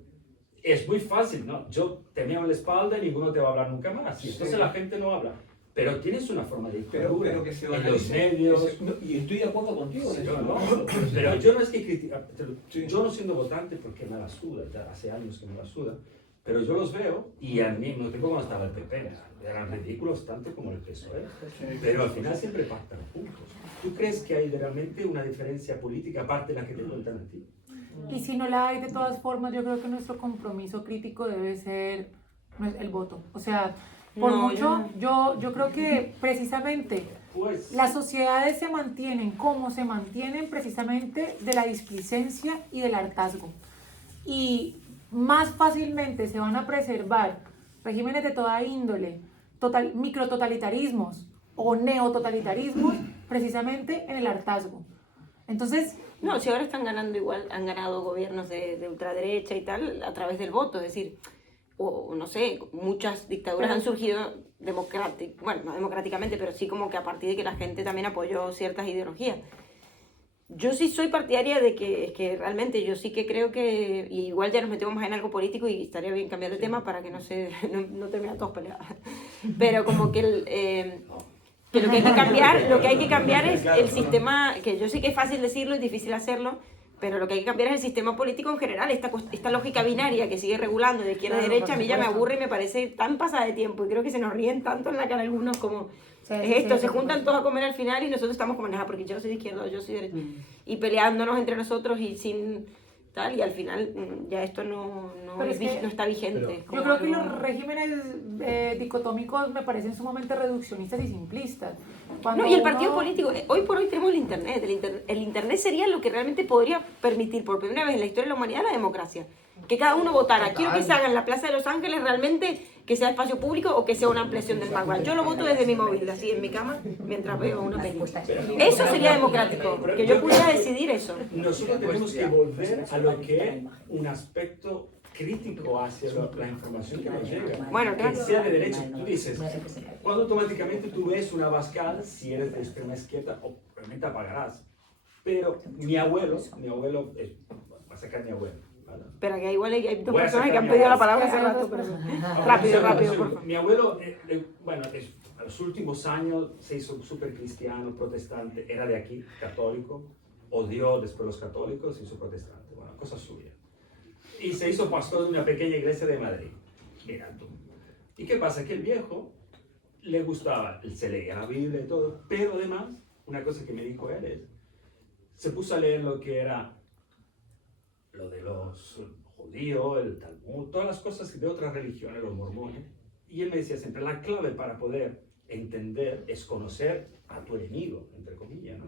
Es muy fácil, ¿no? Yo te miro en la espalda y ninguno te va a hablar nunca más. Y entonces la gente no habla. Pero tienes una forma de dictadura pero que se en los medios. Y estoy de acuerdo contigo en eso. Pero yo no es que criticar, yo no siendo votante porque me la suda, ya hace años que me la suda, pero yo los veo y al mismo tiempo cuando estaba el PP, eran ridículos tanto como el PSOE, pero al final siempre pactan juntos. ¿Tú crees que hay realmente una diferencia política aparte de la que te cuentan a ti? Y si no la hay, de todas formas, yo creo que nuestro compromiso crítico debe ser el voto. O sea, por mucho, yo creo que precisamente Pues, las sociedades se mantienen como se mantienen precisamente de la displicencia y del hartazgo. Y más fácilmente se van a preservar regímenes de toda índole, micrototalitarismos o neototalitarismos, precisamente en el hartazgo. Entonces, no, si ahora están ganando igual, han ganado gobiernos de ultraderecha y tal a través del voto, es decir, o no sé, muchas dictaduras han surgido no democráticamente, pero sí como que a partir de que la gente también apoyó ciertas ideologías. Yo sí soy partidaria de que realmente yo sí que creo que, y igual ya nos metemos más en algo político y estaría bien cambiar de tema para que no terminen todos peleados, pero como que que lo que hay que cambiar es el sistema, que yo sé que es fácil decirlo y difícil hacerlo, pero lo que hay que cambiar es el sistema político en general, esta lógica binaria que sigue regulando de izquierda a derecha, a mí ya me aburre y me parece tan pasada de tiempo, y creo que se nos ríen tanto en la cara algunos como, se juntan todos a comer al final y nosotros estamos como, nada, porque yo soy de izquierda o yo soy de derecha, y peleándonos entre nosotros y sin tal, y al final ya esto no está vigente. Yo creo que los regímenes dicotómicos me parecen sumamente reduccionistas y simplistas. Y el partido político, hoy por hoy tenemos el internet. El internet sería lo que realmente podría permitir por primera vez en la historia de la humanidad la democracia. Que cada uno votara. Quiero que se haga en la Plaza de Los Ángeles realmente que sea espacio público o que sea una ampliación del McDonald's. Yo lo voto desde mi móvil, así en mi cama, mientras veo una película. Eso sería democrático, que yo pudiera decidir eso. Nosotros tenemos que volver a lo que es un aspecto crítico hacia la información que nos llega. Bueno, claro. Que sea de derecha. Tú dices, cuando automáticamente tú ves una Abascal, si eres de extrema izquierda, obviamente apagarás. Pero mi abuelo, va a sacar mi abuelo. ¿vale? Pero que igual hay dos personas que han pedido la palabra hace rato. Pero... rápido, por favor. Mi abuelo, a los últimos años se hizo súper cristiano, protestante, era de aquí, católico, odió después los católicos, se hizo protestante, bueno, cosa suya. Y se hizo pastor de una pequeña iglesia de Madrid. Mira tú. ¿Y qué pasa? Que el viejo le gustaba, se leía la Biblia y todo, pero además, una cosa que me dijo él es, se puso a leer lo que era lo de los judíos, el Talmud, todas las cosas de otras religiones, los mormones. Y él me decía siempre, la clave para poder entender es conocer a tu enemigo, entre comillas, ¿no?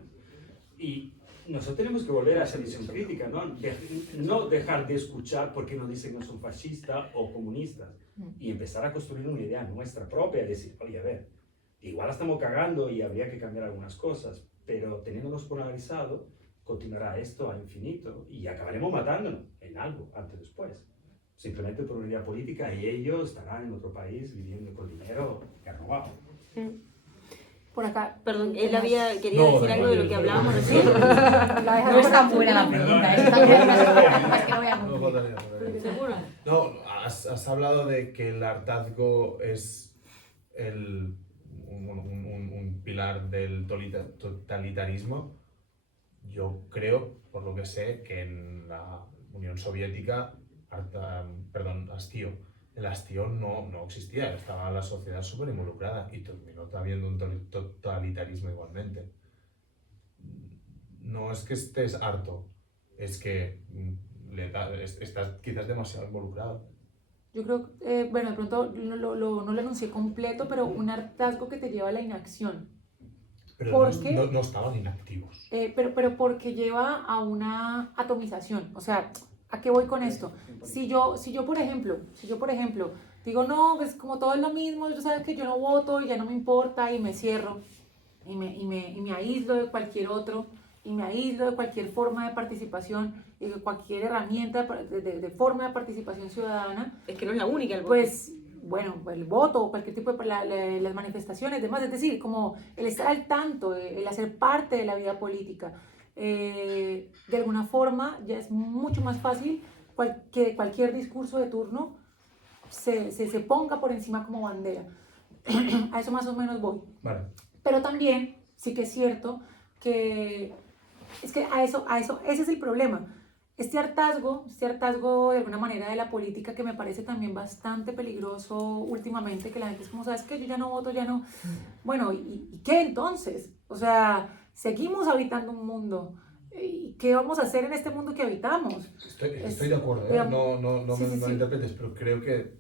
Y nosotros tenemos que volver a esa visión crítica, ¿no? No dejar de escuchar porque nos dicen que no son fascistas o comunistas y empezar a construir una idea nuestra propia, decir, oye, a ver, igual la estamos cagando y habría que cambiar algunas cosas, pero teniéndonos polarizados, continuará esto a infinito y acabaremos matándonos en algo, antes o después. Simplemente por una idea política y ellos estarán en otro país viviendo con dinero que han robado. Por acá. Perdón, él quería decir algo de lo que hablábamos recién. No es tan buena la pregunta, es que no voy a ¿Seguro? No, has hablado de que el hartazgo es un pilar del totalitarismo. Yo creo, por lo que sé, que en la Unión Soviética, hastío, el hastío no existía, estaba la sociedad súper involucrada y terminó habiendo un totalitarismo igualmente. No es que estés harto, es que estás quizás demasiado involucrado. Yo creo, bueno, de pronto no lo enuncié completo, pero un hartazgo que te lleva a la inacción. Pero ¿Por qué? no estaban inactivos. Pero porque lleva a una atomización. O sea, ¿a qué voy con esto? Si yo, por ejemplo, digo, no, pues como todo es lo mismo, tú sabes que yo no voto y ya no me importa y me cierro y me aíslo de cualquier otro y me aíslo de cualquier forma de participación y de cualquier herramienta de forma de participación ciudadana. Es que no es la única el voto. Pues, bueno, el voto o cualquier tipo de las manifestaciones, demás, es decir, como el estar al tanto, el hacer parte de la vida política. De alguna forma ya es mucho más fácil que cualquier discurso de turno se ponga por encima como bandera. A eso más o menos voy. Vale. Pero también sí que es cierto que es que ese es el problema. Este hartazgo de alguna manera de la política que me parece también bastante peligroso últimamente, que la gente es como, ¿sabes qué? Yo ya no voto, ya no. Bueno, ¿y qué entonces? O sea, seguimos habitando un mundo. ¿Y qué vamos a hacer en este mundo que habitamos? Estoy de acuerdo, ¿eh? No me interpretes, pero creo que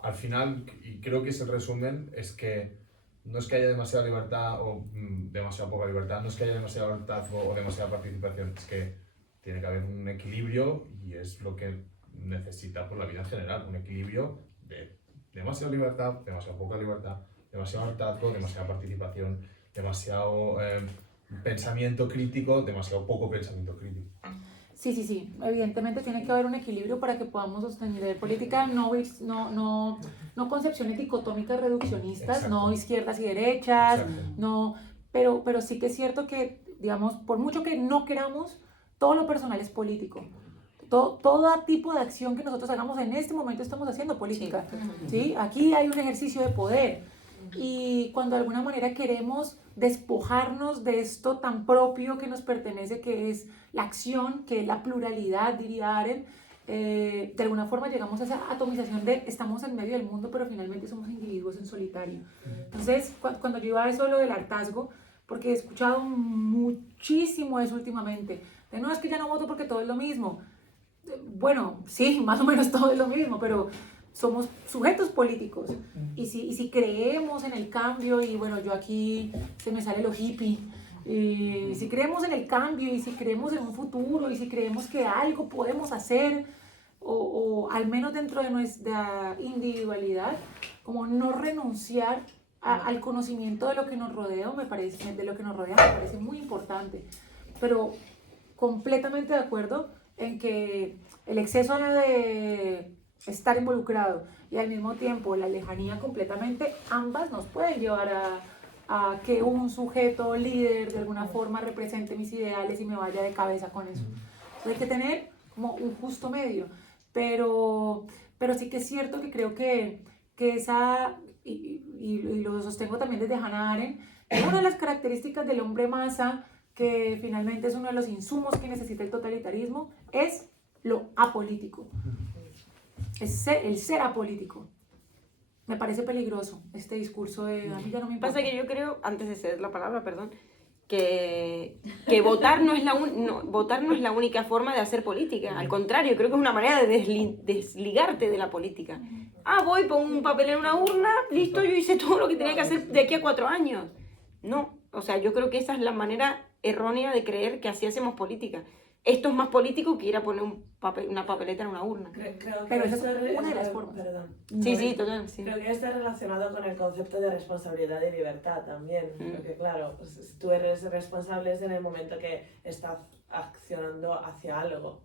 al final, y creo que ese resumen es que no es que haya demasiada libertad o demasiada poca libertad, no es que haya demasiado hartazgo o demasiada participación, es que tiene que haber un equilibrio y es lo que necesita por la vida en general, un equilibrio de demasiada libertad, demasiada poca libertad, demasiado hartazgo, demasiada participación, demasiado pensamiento crítico, demasiado poco pensamiento crítico. Sí, evidentemente tiene que haber un equilibrio para que podamos sostener política, no concepciones dicotómicas reduccionistas, Exacto. no izquierdas y derechas, Exacto. no, pero sí que es cierto que, digamos, por mucho que no queramos, todo lo personal es político. Todo tipo de acción que nosotros hagamos en este momento estamos haciendo política. ¿Sí? Aquí hay un ejercicio de poder. Y cuando de alguna manera queremos despojarnos de esto tan propio que nos pertenece, que es la acción, que es la pluralidad, diría Arendt, de alguna forma llegamos a esa atomización de estamos en medio del mundo, pero finalmente somos individuos en solitario. Entonces, cuando yo iba a eso, lo del hartazgo, porque he escuchado muchísimo eso últimamente, de no, es que ya no voto porque todo es lo mismo. Bueno, sí, más o menos todo es lo mismo, pero somos sujetos políticos y si creemos en el cambio, y bueno, yo aquí se me sale lo hippie, y si creemos en el cambio y si creemos en un futuro y si creemos que algo podemos hacer o al menos dentro de nuestra individualidad, como no renunciar al conocimiento de lo que nos rodea, me parece muy importante, pero completamente de acuerdo en que el exceso de estar involucrado y al mismo tiempo la lejanía completamente, ambas nos pueden llevar a que un sujeto líder de alguna forma represente mis ideales y me vaya de cabeza con eso. Entonces hay que tener como un justo medio, pero sí que es cierto que creo que esa, y lo sostengo también desde Hannah Arendt, una de las características del hombre masa, que finalmente es uno de los insumos que necesita el totalitarismo, es lo apolítico. Es el ser apolítico. Me parece peligroso este discurso de a mí ya no me importa. Pasa que yo creo, antes de ceder la palabra, perdón, que votar no es la única forma de hacer política. Al contrario, creo que es una manera de desligarte de la política. Voy, pongo un papel en una urna, listo, yo hice todo lo que tenía que hacer de aquí a 4 años. No, o sea, yo creo que esa es la manera errónea de creer que así hacemos política. Esto es más político que ir a poner una papeleta en una urna. Creo que pero esa es una de las formas. Perdón. Sí, total. Sí. Creo que está relacionado con el concepto de responsabilidad y libertad también. Porque claro, pues, tú eres responsable en el momento que estás accionando hacia algo.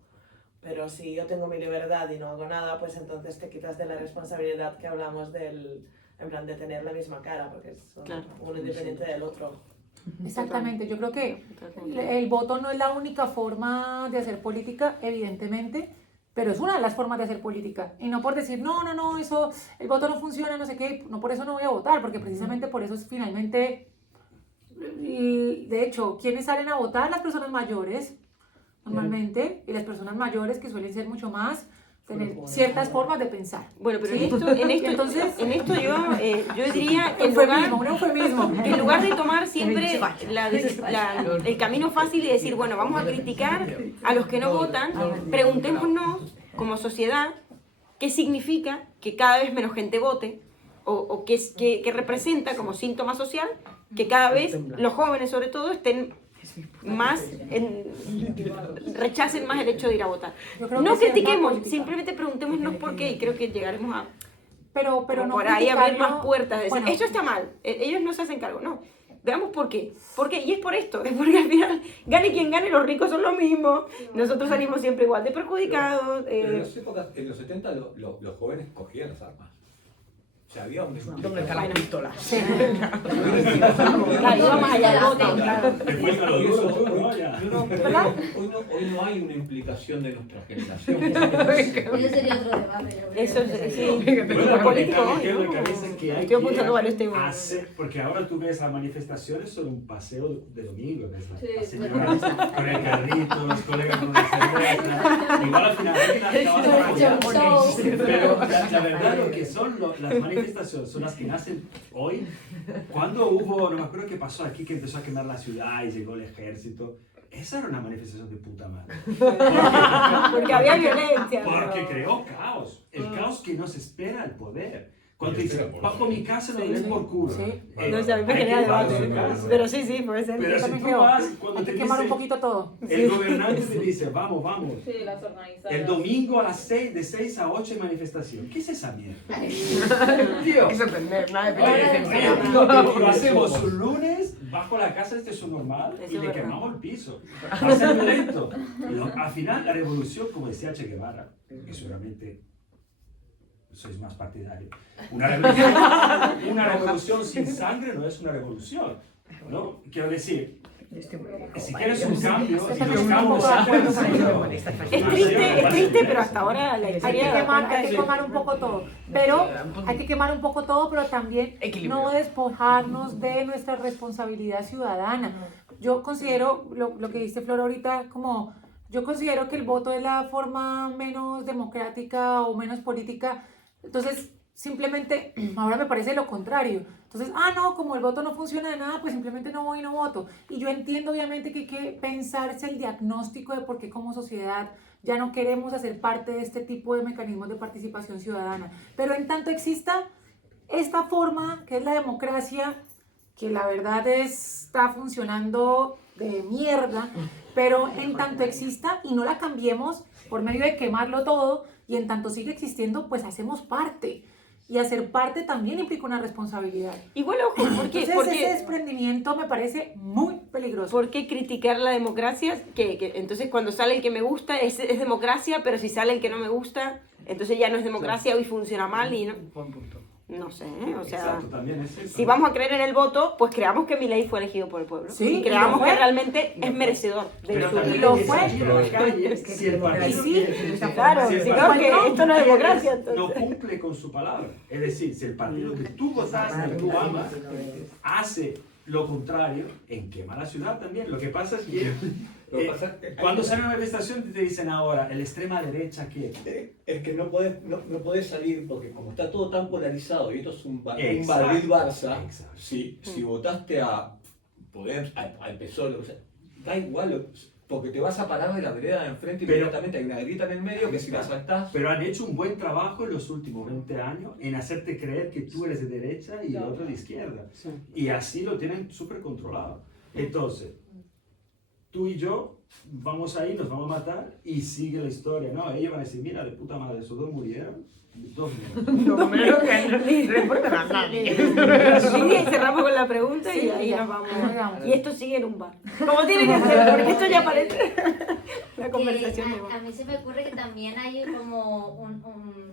Pero si yo tengo mi libertad y no hago nada, pues entonces te quitas de la responsabilidad que hablamos en plan de tener la misma cara, porque es uno independiente del otro. Exactamente, yo creo que el voto no es la única forma de hacer política, evidentemente, pero es una de las formas de hacer política. Y no por decir, no, eso, el voto no funciona, no sé qué, no por eso no voy a votar, porque precisamente por eso es finalmente, de hecho, ¿quiénes salen a votar? Las personas mayores, normalmente, y las personas mayores que suelen ser mucho más, tener ciertas formas de pensar. Bueno, pero ¿sí? entonces, en esto yo diría que en lugar de tomar siempre el camino fácil y decir, bueno, vamos a criticar a los que no votan, preguntémonos como sociedad qué significa que cada vez menos gente vote o qué representa como síntoma social que cada vez los jóvenes sobre todo estén más rechacen más el hecho de ir a votar. No critiquemos, simplemente preguntémonos por qué y creo que llegaremos a pero no por ahí abrir más puertas, decir, bueno, esto está mal, ellos no se hacen cargo, no. Veamos por qué. Y es por esto, es porque al final, gane quien gane, los ricos son lo mismo, nosotros salimos siempre igual de perjudicados. Pero en los 70 los jóvenes cogían las armas. O sea, había un... ¿Dónde está la pistola? Sí. Iba más allá del voto, claro. Hoy no hay una implicación de nuestra generación. Eso sería otro debate. Eso sí. Bueno, político, estoy apuntando varios temas. Porque ahora tú ves las manifestaciones son un paseo de domingo. Las señoras con el carrito, los colegas con la cerveza. Igual al final pero la verdad lo que son las manifestaciones son las que nacen hoy. Cuando hubo, no me acuerdo qué pasó aquí, que empezó a quemar la ciudad y llegó el ejército. Esa era una manifestación de puta madre. Porque había violencia. Porque creó caos. El caos que nos espera el poder. Cuando te dicen, bajo mi casa no le des por culo. No sé, a mí me genera debate. Pero sí, puede ser. Pero si tú vas, cuando hay que quemar un poquito todo. El gobernante te dice, vamos. Sí, las organizadas. El domingo a las 6, de 6 a 8 hay manifestación. ¿Qué es esa mierda? Tío. Hay que sorprender, Lo hacemos un lunes, bajo la casa este es un normal y le quemamos el piso. Va a ser violento. Al final, la revolución, como decía Che Guevara, que seguramente sois más partidario. Una revolución sin sangre no es una revolución, ¿no? Quiero decir, si quieres un cambio, si los cambios es triste, pero hasta ahora la historia hay que quemar un poco todo, pero hay que quemar un poco todo, pero también no despojarnos de nuestra responsabilidad ciudadana. Yo considero lo que dice Flor ahorita como yo considero que el voto es la forma menos democrática o menos política. Entonces, simplemente, ahora me parece lo contrario. Entonces, no, como el voto no funciona de nada, pues simplemente no voy y no voto. Y yo entiendo, obviamente, que hay que pensarse el diagnóstico de por qué como sociedad ya no queremos hacer parte de este tipo de mecanismos de participación ciudadana. Pero en tanto exista esta forma, que es la democracia, que la verdad está funcionando de mierda, pero en tanto exista y no la cambiemos por medio de quemarlo todo, y en tanto sigue existiendo, pues hacemos parte. Y hacer parte también implica una responsabilidad. Igual, ojo, porque ese desprendimiento me parece muy peligroso. ¿Por qué criticar la democracia? Que entonces cuando sale el que me gusta es democracia, pero si sale el que no me gusta, entonces ya no es democracia y funciona mal y no... Buen punto. No sé, o sea, exacto, también es eso. Si vamos a creer en el voto, pues creamos que Milei fue elegido por el pueblo. Sí, y creamos que realmente es merecedor de pero su... también lo es fue. en la calle, si el partido claro, si el si partido no, que esto no es democracia, entonces. no cumple con su palabra. Es decir, si el partido que tú votaste, que tú amas, hace lo contrario, en quema la ciudad también. Lo que pasa es que cuando sale una manifestación te dicen ahora, el extrema derecha, ¿qué? Es que no podés salir porque como está todo tan polarizado y esto es un Madrid-Barça, si votaste a Poder, al PSOE, o sea, da igual, porque te vas a parar de la vereda de enfrente y inmediatamente hay una grieta en el medio que si la saltás... Pero han hecho un buen trabajo en los últimos 20 años en hacerte creer que tú eres de derecha y el otro de izquierda. Sí. Y así lo tienen súper controlado. Entonces, tú y yo vamos ahí, nos vamos a matar y sigue la historia, ¿no? Ellos van a decir, mira, de puta madre, esos dos murieron 2 minutos. No, menos que no le importa a nadie. Sí, y cerramos con la pregunta y ahí nos vamos. Y esto sigue en un bar. Como tiene que ser, porque esto ya parece la conversación de bar. A mí se me ocurre que también hay como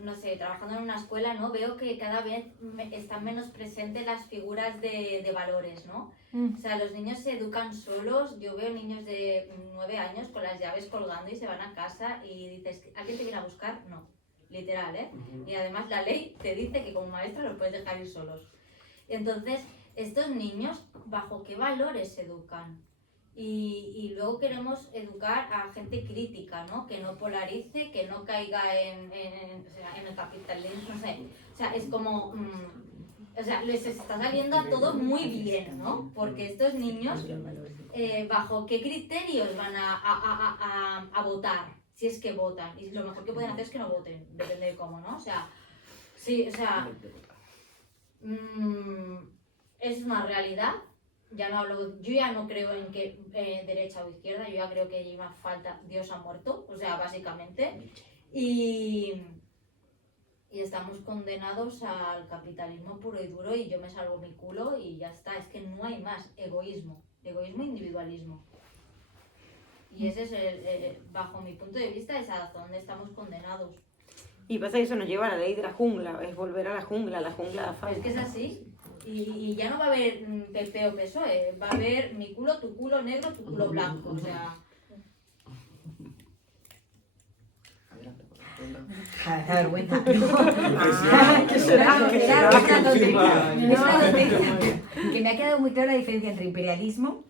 no sé, trabajando en una escuela, ¿no? Veo que cada vez están menos presentes las figuras de valores, ¿no? O sea, los niños se educan solos. Yo veo niños de 9 años con las llaves colgando y se van a casa y dices, ¿alguien te viene a buscar? No, literal, ¿eh? Y además la ley te dice que como maestra los puedes dejar ir solos. Entonces, estos niños, ¿bajo qué valores se educan? Y luego queremos educar a gente crítica, ¿no? Que no polarice, que no caiga en el capitalismo, no sé. O sea, es como... o sea, les está saliendo a todos muy bien, ¿no? Porque estos niños, ¿bajo qué criterios van a votar? Si es que votan. Y lo mejor que pueden hacer es que no voten, depende de cómo, ¿no? O sea, sí, o sea... es una realidad. Ya no hablo, yo ya no creo en que derecha o izquierda, yo ya creo que lleva falta, Dios ha muerto, o sea, básicamente. Y estamos condenados al capitalismo puro y duro y yo me salgo mi culo y ya está, es que no hay más egoísmo e individualismo. Y ese es, bajo mi punto de vista, es a donde estamos condenados. Y pasa que eso nos lleva a la ley de la jungla, es volver a la jungla de Pues es que es así. Y ya no va a haber PP o PSOE, va a haber mi culo, tu culo negro, tu culo blanco, o sea... Da vergüenza. Que me ha quedado muy clara la diferencia entre imperialismo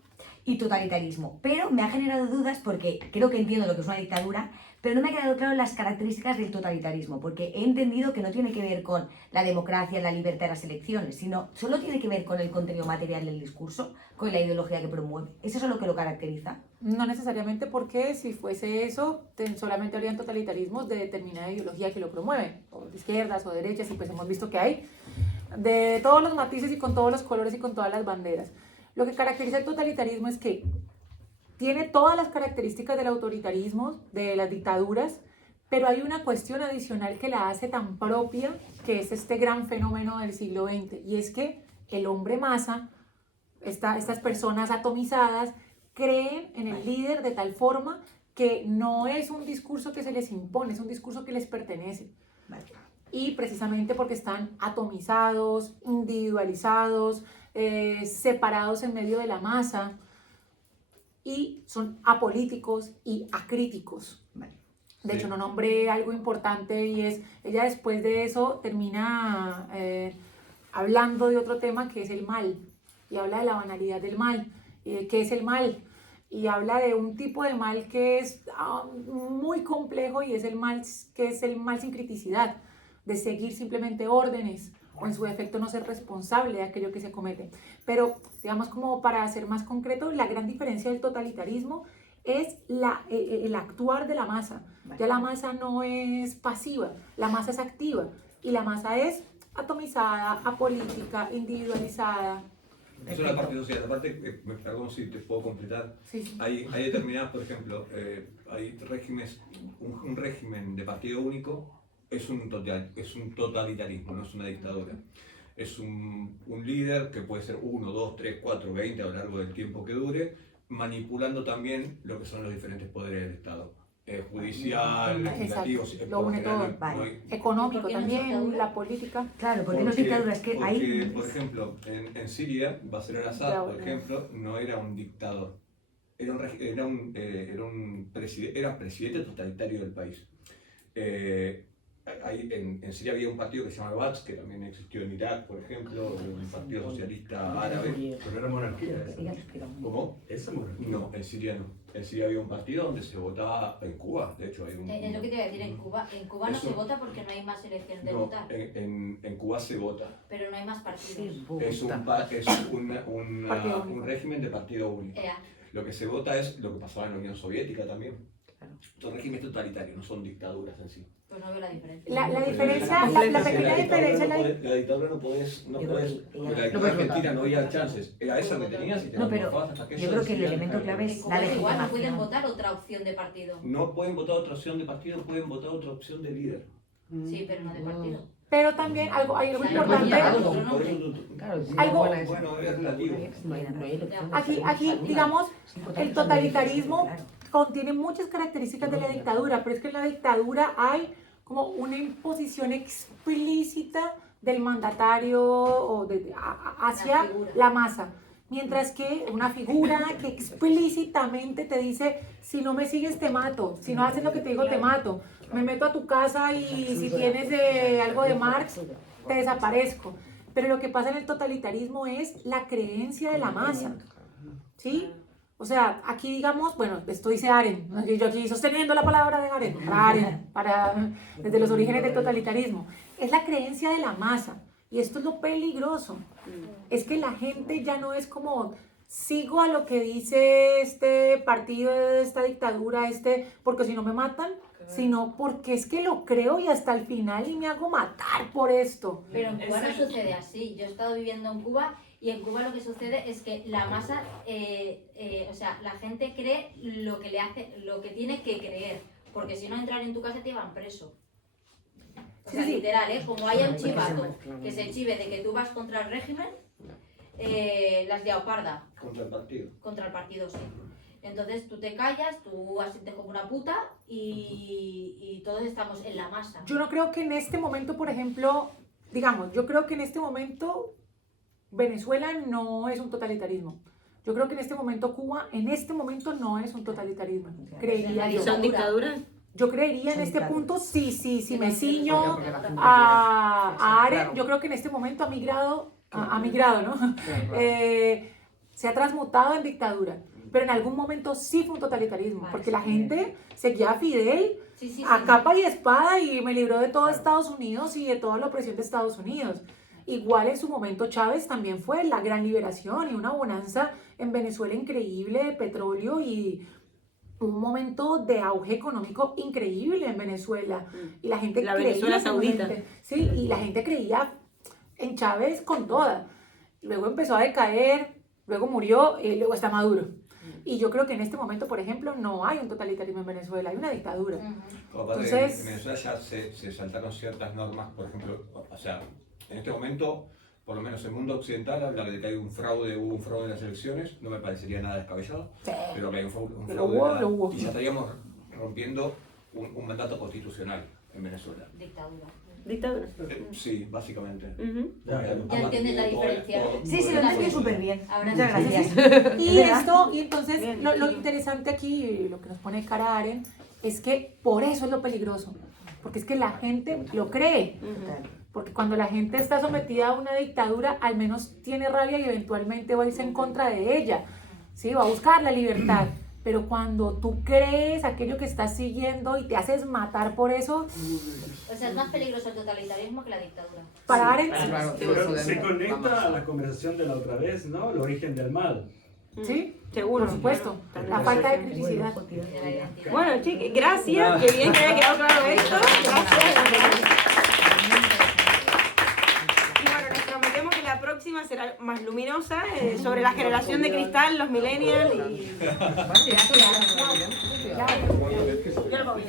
y totalitarismo, pero me ha generado dudas porque creo que entiendo lo que es una dictadura, pero no me ha quedado claro las características del totalitarismo, porque he entendido que no tiene que ver con la democracia, la libertad de las elecciones, sino solo tiene que ver con el contenido material del discurso, con la ideología que promueve. ¿Es eso lo que lo caracteriza? No necesariamente, porque si fuese eso, solamente habrían totalitarismos de determinada ideología que lo promueven, o de izquierdas o derechas, y pues hemos visto que hay de todos los matices y con todos los colores y con todas las banderas. Lo que caracteriza el totalitarismo es que tiene todas las características del autoritarismo, de las dictaduras, pero hay una cuestión adicional que la hace tan propia, que es este gran fenómeno del siglo XX, y es que el hombre masa, estas personas atomizadas, creen en el líder de tal forma que no es un discurso que se les impone, es un discurso que les pertenece. Vale. Y precisamente porque están atomizados, individualizados, separados en medio de la masa, y son apolíticos y acríticos. Vale. De hecho, no nombré algo importante, y es, ella después de eso termina hablando de otro tema que es el mal, y habla de la banalidad del mal. ¿Qué es el mal? Y habla de un tipo de mal que es muy complejo, y es el mal que es el mal sin criticidad, de seguir simplemente órdenes, o en su defecto no ser responsable de aquello que se comete. Pero, digamos, como para ser más concreto, la gran diferencia del totalitarismo es el actuar de la masa. Ya la masa no es pasiva, la masa es activa, y la masa es atomizada, apolítica, individualizada. Eso es la parte social. Aparte, perdón si te puedo completar, Sí. hay determinadas, por ejemplo, hay regímenes, un régimen de partido único es un totalitarismo, no es una dictadura. Es un líder que puede ser 1, 2, 3, 4, 20 a lo largo del tiempo que dure, manipulando también lo que son los diferentes poderes del Estado. Judicial, legislativo, lo une todo. Económico también, la política. Claro, porque no es dictadura, es que hay... Por ejemplo, en Siria, Bashar al-Assad, por ejemplo, no era un dictador, era presidente totalitario del país. En Siria había un partido que se llama Ba'ath, que también existió en Irak, por ejemplo, un partido socialista árabe. Pero era monarquía. ¿Cómo? ¿Esa monarquía? No, en Siria no. En Siria había un partido donde se votaba, en Cuba, de hecho hay un... Es lo que te iba a decir, en Cuba no se vota porque no hay más elección de votar. En Cuba se vota. Pero no hay más partidos. Es un régimen de partido único. Lo que se vota es lo que pasaba en la Unión Soviética también. Son regímenes totalitarios, no son dictaduras en sí. Pues no veo la diferencia. La diferencia, la pequeña diferencia... La dictadura no puedes, porque en Argentina no había chances. Era eso que tenías y te morfabas hasta que yo creo que el elemento clave es la legitimación. Igual no pueden votar otra opción de partido. No pueden votar otra opción de partido, pueden votar otra opción de líder. Sí, pero no de partido. Pero también hay algo O sea, importante. igual otro nombre. Claro, sí, Algo- buena es- Bueno, es relativo. Aquí, digamos, el totalitarismo contiene muchas características de la dictadura, pero es que en la dictadura hay como una imposición explícita del mandatario o hacia La figura. la masa. Mientras que una figura que explícitamente te dice, si no me sigues te mato, si no haces lo que te digo te mato, me meto a tu casa y si tienes algo de Marx, te desaparezco. Pero lo que pasa en el totalitarismo es la creencia de la masa, ¿sí? O sea, aquí digamos, bueno, esto dice Arendt, ¿no? Yo aquí sosteniendo la palabra de Arendt, desde los orígenes del totalitarismo, es la creencia de la masa. Y esto es lo peligroso, es que la gente ya no es como, sigo a lo que dice este partido, esta dictadura, porque si no me matan, sino porque es que lo creo y hasta el final y me hago matar por esto. Pero en Cuba no sucede así. Yo he estado viviendo en Cuba y en Cuba lo que sucede es que la masa, o sea, la gente cree lo que tiene que creer, porque si no entrar en tu casa te llevan preso. O sea, Sí. literal, como haya un chivato que se chive de que tú vas contra el régimen, las liado parda. Contra el partido. Contra el partido, sí. Entonces tú te callas, tú asientes como una puta y todos estamos en la masa. Yo no creo que en este momento, por ejemplo, digamos, yo creo que en este momento Venezuela no es un totalitarismo. Yo creo que en este momento Cuba, en este momento no es un totalitarismo. Creería ¿Y yo. son dictaduras? Yo creería en Son este dictaduras. punto, sí, me ciño Porque la gente a Arendt, claro. yo creo que en este momento ha migrado, ¿no? Claro. Se ha transmutado en dictadura. Pero en algún momento sí fue un totalitarismo, porque la gente seguía a Fidel Sí, a sí. capa y espada y me libró de todo Estados Unidos y de toda la opresión de Estados Unidos. Igual en su momento Chávez también fue la gran liberación y una bonanza en Venezuela increíble de petróleo y un momento de auge económico increíble en Venezuela. Y la gente La creía Venezuela saudita. firmemente- Sí, y la gente creía en Chávez con toda. Luego empezó a decaer, luego murió y luego está Maduro. Y yo creo que en este momento, por ejemplo, no hay un totalitarismo en Venezuela, hay una dictadura. Ujú. Aparte, Entonces- en Venezuela ya se saltaron ciertas normas, por ejemplo, o sea, en este momento, por lo menos el mundo occidental habla de que hay hubo un fraude en las elecciones, no me parecería nada descabellado, Sí. pero que hay un Pero fraude lo hubo. y ya estaríamos rompiendo un mandato constitucional en Venezuela. Dictadura. Dictadura. Sí, básicamente. Ujú. Ya entiendes la diferencia. Sí, sí, lo entendí súper bien. Ahora Muchas sí. gracias. Y esto, y entonces lo interesante aquí, lo que nos pone cara Arendt, es que por eso es lo peligroso, porque es que la gente lo cree, porque cuando la gente está sometida a una dictadura, al menos tiene rabia y eventualmente va a irse en contra de ella, ¿sí? Va a buscar la libertad, pero cuando tú crees aquello que estás siguiendo y te haces matar por eso, O sea, es más peligroso el totalitarismo que la dictadura. para Arendt, Claro, Pero eso se de- conecta vamos. a la conversación de la otra vez, ¿no? El origen del mal. ¿sí? Seguro. Por supuesto, la falta de criticidad. De la identidad. Bueno, chicos, gracias. Qué bien que haya quedado claro esto. Gracias. Y bueno, les prometemos que la próxima será más luminosa, sobre la generación de cristal, los millennials y... Gracias. Ya. Yo lo pongo.